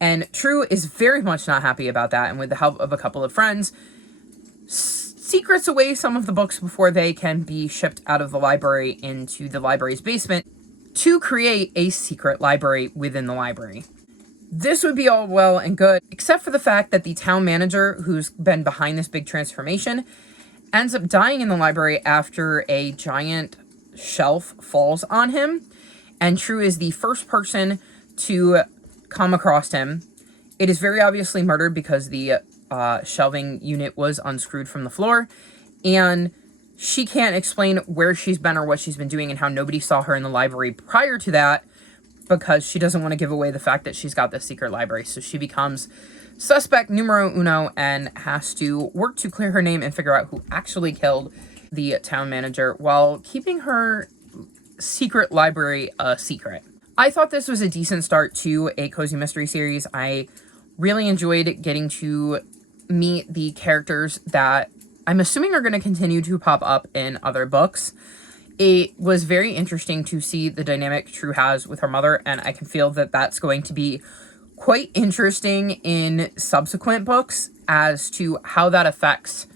And True is very much not happy about that, and with the help of a couple of friends, secrets away some of the books before they can be shipped out of the library into the library's basement to create a secret library within the library. This would be all well and good, except for the fact that the town manager, who's been behind this big transformation, ends up dying in the library after a giant shelf falls on him, and True is the first person to come across him. It is very obviously murdered because the shelving unit was unscrewed from the floor, and she can't explain where she's been or what she's been doing and how nobody saw her in the library prior to that, because she doesn't want to give away the fact that she's got this secret library. So she becomes suspect numero uno and has to work to clear her name and figure out who actually killed the town manager while keeping her secret library a secret. I thought this was a decent start to a cozy mystery series. I really enjoyed getting to meet the characters that I'm assuming are going to continue to pop up in other books. It was very interesting to see the dynamic True has with her mother, and I can feel that that's going to be quite interesting in subsequent books as to how that affects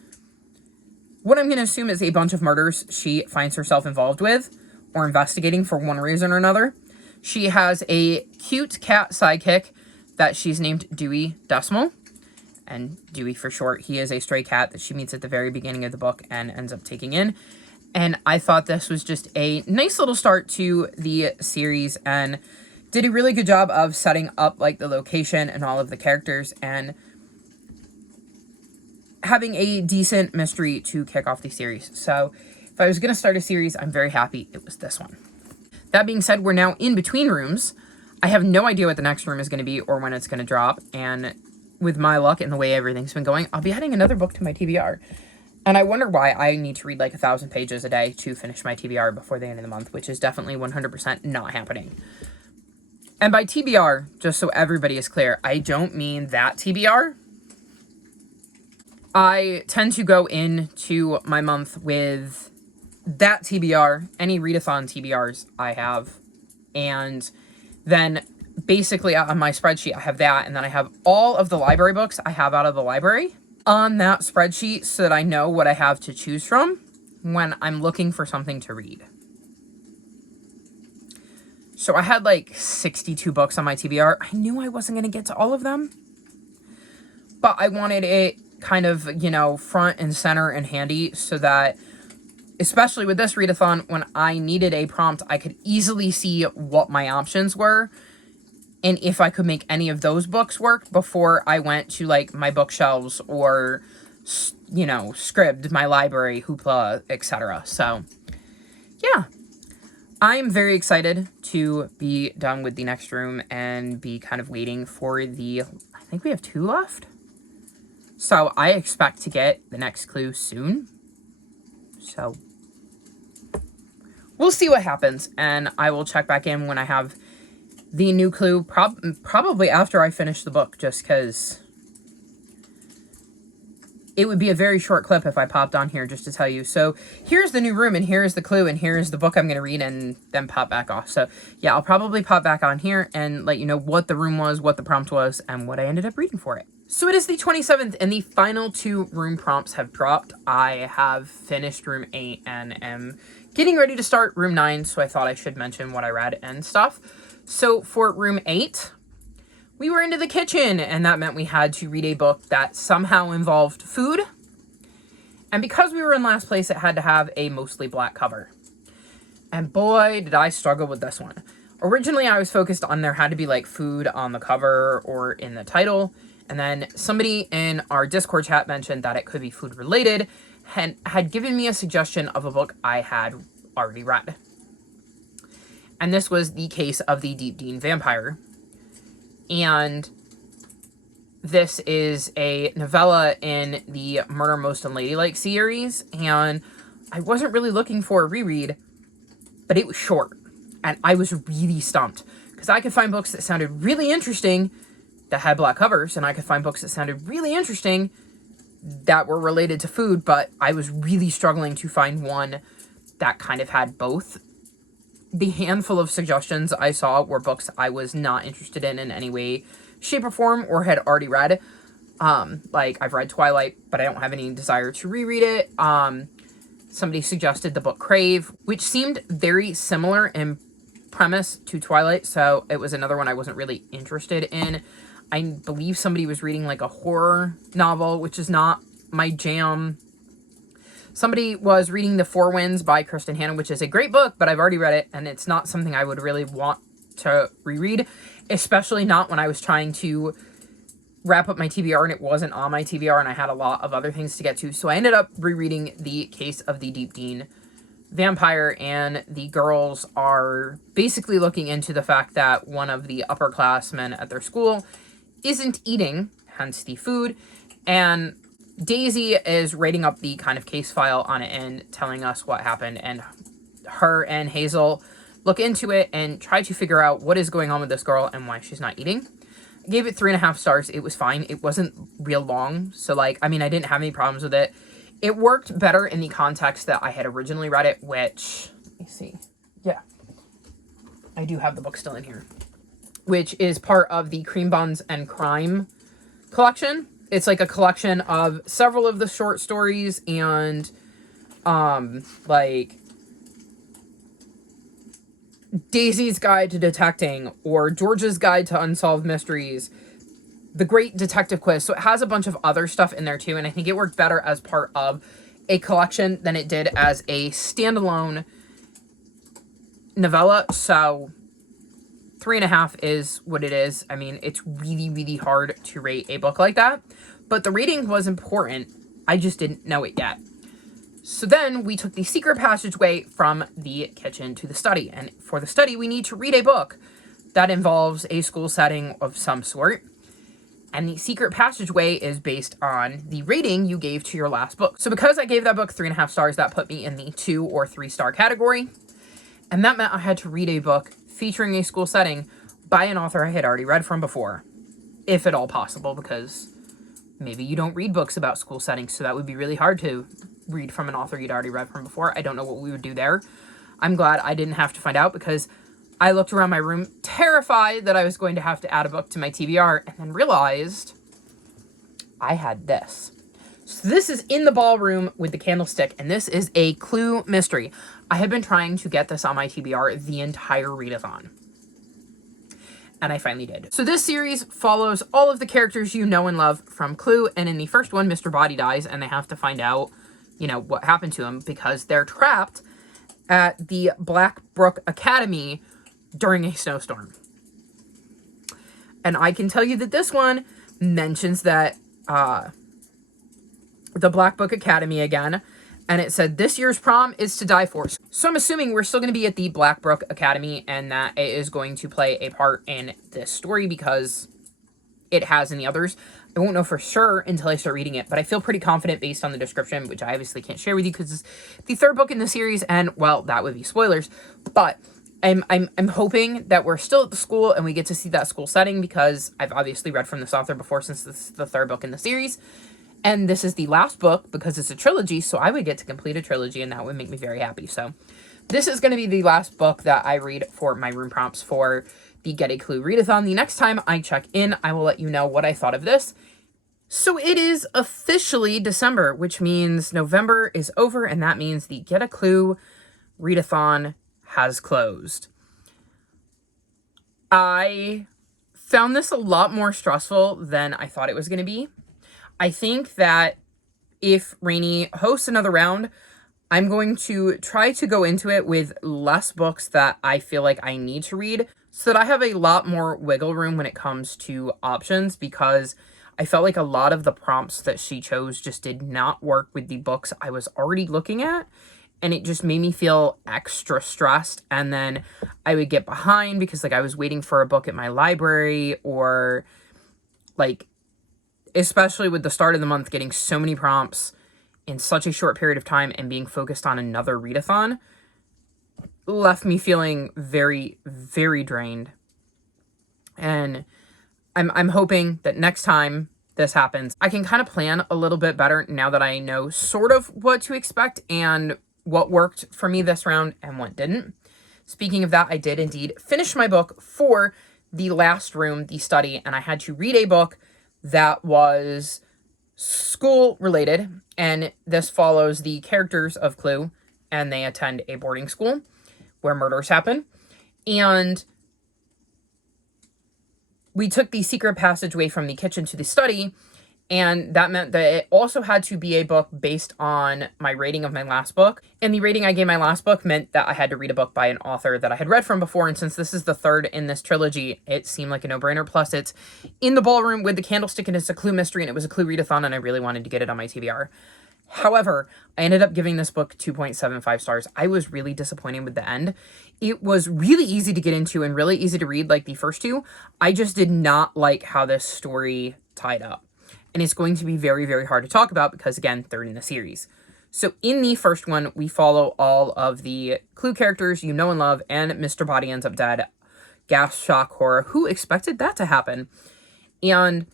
what I'm going to assume is a bunch of murders she finds herself involved with or investigating for one reason or another. She has a cute cat sidekick that she's named Dewey Decimal, and Dewey for short. He is a stray cat that she meets at the very beginning of the book and ends up taking in. And I thought this was just a nice little start to the series and did a really good job of setting up like the location and all of the characters and having a decent mystery to kick off the series. So if I was going to start a series, I'm very happy it was this one. That being said, we're now in between rooms. I have no idea what the next room is going to be or when it's going to drop. And with my luck and the way everything's been going, I'll be adding another book to my TBR. And I wonder why I need to read like 1,000 pages a day to finish my TBR before the end of the month, which is definitely 100% not happening. And by TBR, just so everybody is clear, I don't mean that TBR. I tend to go into my month with that TBR, any readathon TBRs I have, and then basically on my spreadsheet, I have that, and then I have all of the library books I have out of the library on that spreadsheet so that I know what I have to choose from when I'm looking for something to read. So I had like 62 books on my TBR. I knew I wasn't going to get to all of them, but I wanted it kind of, you know, front and center and handy so that, especially with this readathon, when I needed a prompt, I could easily see what my options were and if I could make any of those books work before I went to, like, my bookshelves or, you know, Scribd, my library, Hoopla, etc. So, yeah. I'm very excited to be done with the next room and be kind of waiting for the... I think we have 2 left. So, I expect to get the next clue soon. So, we'll see what happens, and I will check back in when I have the new clue, probably after I finish the book, just because it would be a very short clip if I popped on here just to tell you. So here's the new room, and here's the clue, and here's the book I'm going to read, and then pop back off. So yeah, I'll probably pop back on here and let you know what the room was, what the prompt was, and what I ended up reading for it. So it is the 27th, and the final 2 room prompts have dropped. I have finished room 8 and am getting ready to start room 9, so I thought I should mention what I read and stuff. So for room 8, we were into the kitchen, and that meant we had to read a book that somehow involved food. And because we were in last place, it had to have a mostly black cover. And boy, did I struggle with this one. Originally, I was focused on there had to be like food on the cover or in the title. And then somebody in our Discord chat mentioned that it could be food related and had given me a suggestion of a book I had already read. And this was The Case of the Deep Dean Vampire. And this is a novella in the Murder Most Unladylike series. And I wasn't really looking for a reread, but it was short. And I was really stumped. Because I could find books that sounded really interesting that had black covers. And I could find books that sounded really interesting that were related to food. But I was really struggling to find one that kind of had both. The handful of suggestions I saw were books I was not interested in any way, shape, or form, or had already read. Like, I've read Twilight, but I don't have any desire to reread it. Somebody suggested the book Crave, which seemed very similar in premise to Twilight, so it was another one I wasn't really interested in. I believe somebody was reading, like, a horror novel, which is not my jam. Somebody was reading The Four Winds by Kristen Hanna, which is a great book, but I've already read it, and it's not something I would really want to reread, especially not when I was trying to wrap up my TBR and it wasn't on my TBR and I had a lot of other things to get to. So I ended up rereading The Case of the Deep Dean Vampire, and the girls are basically looking into the fact that one of the upperclassmen at their school isn't eating, hence the food, and Daisy is writing up the kind of case file on it and telling us what happened, and her and Hazel look into it and try to figure out what is going on with this girl and why she's not eating. I gave it 3.5 stars. It was fine. It wasn't real long, so, like, I mean, I didn't have any problems with it. It worked better in the context that I had originally read it, which, let me see. Yeah. I do have the book still in here, which is part of the Cream Buns and Crime collection. It's like a collection of several of the short stories and, like, Daisy's Guide to Detecting or George's Guide to Unsolved Mysteries, The Great Detective Quiz. So it has a bunch of other stuff in there too, and I think it worked better as part of a collection than it did as a standalone novella. So 3.5 is what it is. I mean, it's really, really hard to rate a book like that, but the rating was important. I just didn't know it yet. So then we took the secret passageway from the kitchen to the study. And for the study, we need to read a book that involves a school setting of some sort. And the secret passageway is based on the rating you gave to your last book. So because I gave that book 3.5 stars, that put me in the 2 or 3 star category. And that meant I had to read a book featuring a school setting by an author I had already read from before, if at all possible, because maybe you don't read books about school settings, so that would be really hard to read from an author you'd already read from before. I don't know what we would do there. I'm glad I didn't have to find out, because I looked around my room, terrified that I was going to have to add a book to my TBR, and then realized I had this. So this is in the ballroom with the candlestick, and this is a Clue mystery. I have been trying to get this on my TBR the entire readathon, and I finally did. So this series follows all of the characters you know and love from Clue, and in the first one, Mr. Body dies, and they have to find out, you know, what happened to him because they're trapped at the Blackbrook Academy during a snowstorm. And I can tell you that this one mentions that the Blackbrook Academy again, and it said this year's prom is to die for. So I'm assuming we're still going to be at the Blackbrook Academy and that it is going to play a part in this story because it has in the others. I won't know for sure until I start reading it, but I feel pretty confident based on the description, which I obviously can't share with you because it's the third book in the series, and, well, that would be spoilers, but I'm hoping that we're still at the school and we get to see that school setting because I've obviously read from this author before since this is the third book in the series. And this is the last book because it's a trilogy, so I would get to complete a trilogy and that would make me very happy. So this is going to be the last book that I read for my room prompts for the Get A Clue Readathon. The next time I check in, I will let you know what I thought of this. So it is officially December, which means November is over, and that means the Get A Clue Readathon has closed. I found this a lot more stressful than I thought it was going to be. I think that if Rainey hosts another round, I'm going to try to go into it with less books that I feel like I need to read so that I have a lot more wiggle room when it comes to options, because I felt like a lot of the prompts that she chose just did not work with the books I was already looking at. And it just made me feel extra stressed. And then I would get behind because, like, I was waiting for a book at my library, or, like, especially with the start of the month, getting so many prompts in such a short period of time and being focused on another readathon left me feeling very, very drained. And I'm hoping that next time this happens, I can kind of plan a little bit better now that I know sort of what to expect and what worked for me this round and what didn't. Speaking of that, I did indeed finish my book for the last room, the study, and I had to read a book that was school related, and this follows the characters of Clue, and they attend a boarding school where murders happen. And we took the secret passageway from the kitchen to the study, and that meant that it also had to be a book based on my rating of my last book. And the rating I gave my last book meant that I had to read a book by an author that I had read from before. And since this is the third in this trilogy, it seemed like a no-brainer. Plus, it's in the ballroom with the candlestick, and it's a Clue mystery, and it was a Clue readathon, and I really wanted to get it on my TBR. However, I ended up giving this book 2.75 stars. I was really disappointed with the end. It was really easy to get into and really easy to read like the first two. I just did not like how this story tied up. And it's going to be very, very hard to talk about because, again, third in the series. So in the first one, we follow all of the Clue characters you know and love, and Mr. Body ends up dead. Gas, shock, horror. Who expected that to happen? And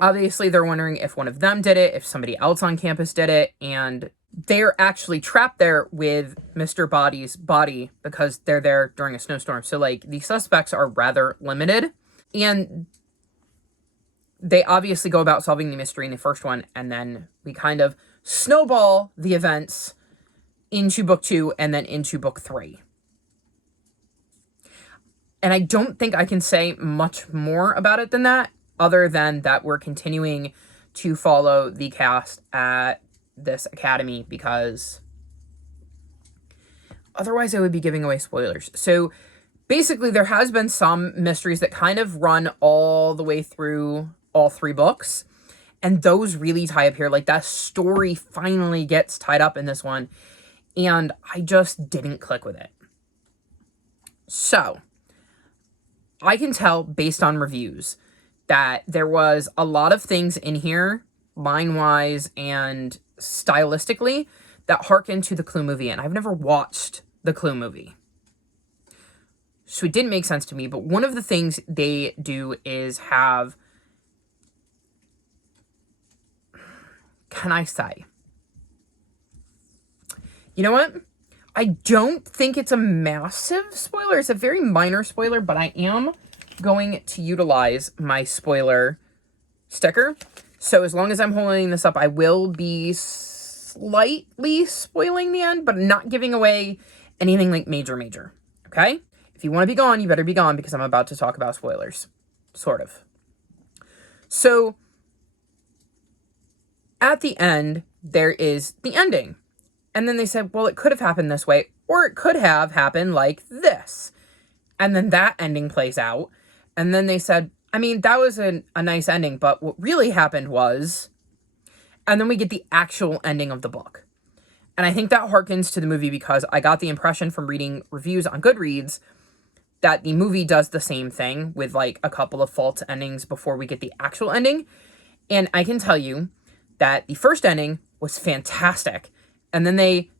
obviously, they're wondering if one of them did it, if somebody else on campus did it, and they're actually trapped there with Mr. Body's body because they're there during a snowstorm. So, like, the suspects are rather limited, and they obviously go about solving the mystery in the first one, and then we kind of snowball the events into book 2 and then into book 3. And I don't think I can say much more about it than that, other than that we're continuing to follow the cast at this academy, because otherwise I would be giving away spoilers. So basically, there has been some mysteries that kind of run all the way through all 3 books, and those really tie up here. Like, that story finally gets tied up in this one, and I just didn't click with it. So I can tell based on reviews that there was a lot of things in here, line-wise and stylistically, that harken to the Clue movie, and I've never watched the Clue movie, so it didn't make sense to me. But one of the things they do is have, can I say, you know what? I don't think it's a massive spoiler. It's a very minor spoiler, but I am going to utilize my spoiler sticker. So as long as I'm holding this up, I will be slightly spoiling the end, but not giving away anything like major. Okay? If you want to be gone, you better be gone because I'm about to talk about spoilers. Sort of. So at the end, there is the ending. And then they said, well, it could have happened this way, or it could have happened like this. And then that ending plays out. And then they said, I mean, that was a nice ending, but what really happened was... And then we get the actual ending of the book. And I think that harkens to the movie because I got the impression from reading reviews on Goodreads that the movie does the same thing with like a couple of false endings before we get the actual ending. And I can tell you that the first ending was fantastic. And then they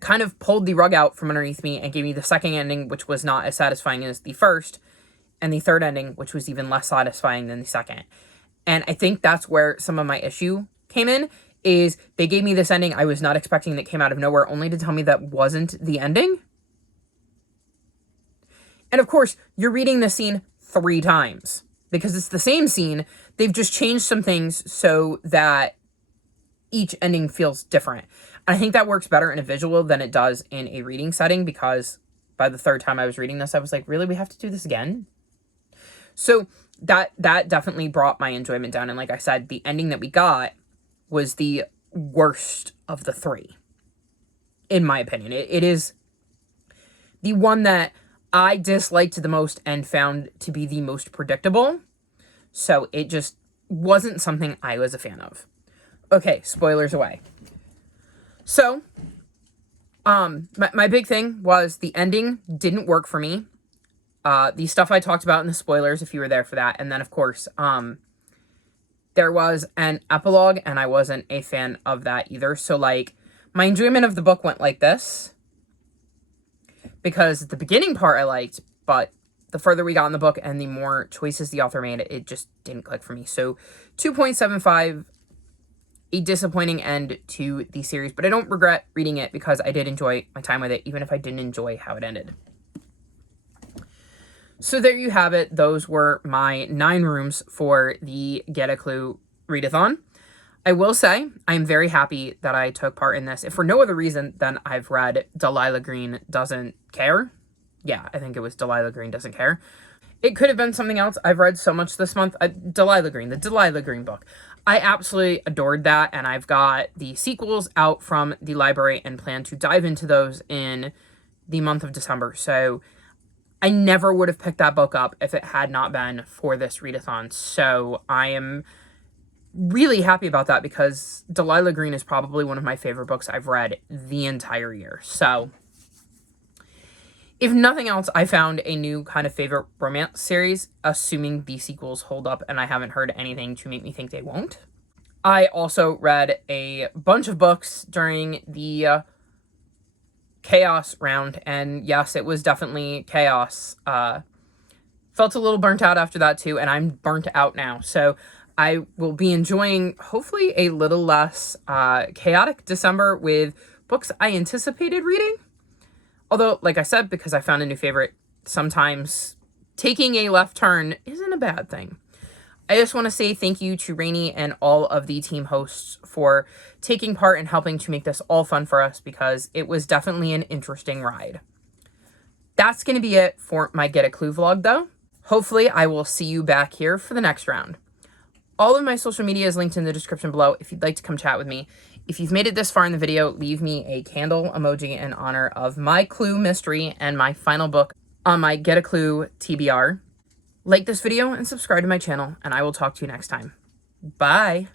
kind of pulled the rug out from underneath me and gave me the second ending, which was not as satisfying as the first, and the third ending, which was even less satisfying than the second. And I think that's where some of my issue came in, is they gave me this ending I was not expecting that came out of nowhere, only to tell me that wasn't the ending. And of course, you're reading the scene 3 times, because it's the same scene. They've just changed some things so that each ending feels different. And I think that works better in a visual than it does in a reading setting, because by the 3rd time I was reading this, I was like, really, we have to do this again? So that definitely brought my enjoyment down. And like I said, the ending that we got was the worst of the 3, in my opinion. It is the one that I disliked the most and found to be the most predictable. So it just wasn't something I was a fan of. Okay, spoilers away. So, my big thing was the ending didn't work for me. The stuff I talked about in the spoilers, if you were there for that. And then, of course, there was an epilogue, and I wasn't a fan of that either. So, like, my enjoyment of the book went like this, because the beginning part I liked, but the further we got in the book and the more choices the author made, it just didn't click for me. So, 2.75... a disappointing end to the series, but I don't regret reading it because I did enjoy my time with it, even if I didn't enjoy how it ended. So there you have it. Those were my 9 rooms for the Get A Clue Readathon. I will say I'm very happy that I took part in this. If for no other reason than I've read Delilah Green Doesn't Care. Yeah, I think it was Delilah Green Doesn't Care. It could have been something else. I've read so much this month. Delilah Green, the Delilah Green book. I absolutely adored that, and I've got the sequels out from the library and plan to dive into those in the month of December. So I never would have picked that book up if it had not been for this readathon. So I am really happy about that because Delilah Green is probably one of my favorite books I've read the entire year. So if nothing else, I found a new kind of favorite romance series, assuming the sequels hold up, and I haven't heard anything to make me think they won't. I also read a bunch of books during the chaos round, and yes, it was definitely chaos. Felt a little burnt out after that too, and I'm burnt out now. So I will be enjoying, hopefully, a little less chaotic December with books I anticipated reading. Although, like I said, because I found a new favorite, sometimes taking a left turn isn't a bad thing. I just want to say thank you to Rainey and all of the team hosts for taking part and helping to make this all fun for us, because it was definitely an interesting ride. That's going to be it for my Get A Clue vlog, though. Hopefully, I will see you back here for the next round. All of my social media is linked in the description below if you'd like to come chat with me. If you've made it this far in the video, leave me a candle emoji in honor of my Clue mystery and my final book on my Get A Clue TBR. Like this video and subscribe to my channel, and I will talk to you next time. Bye!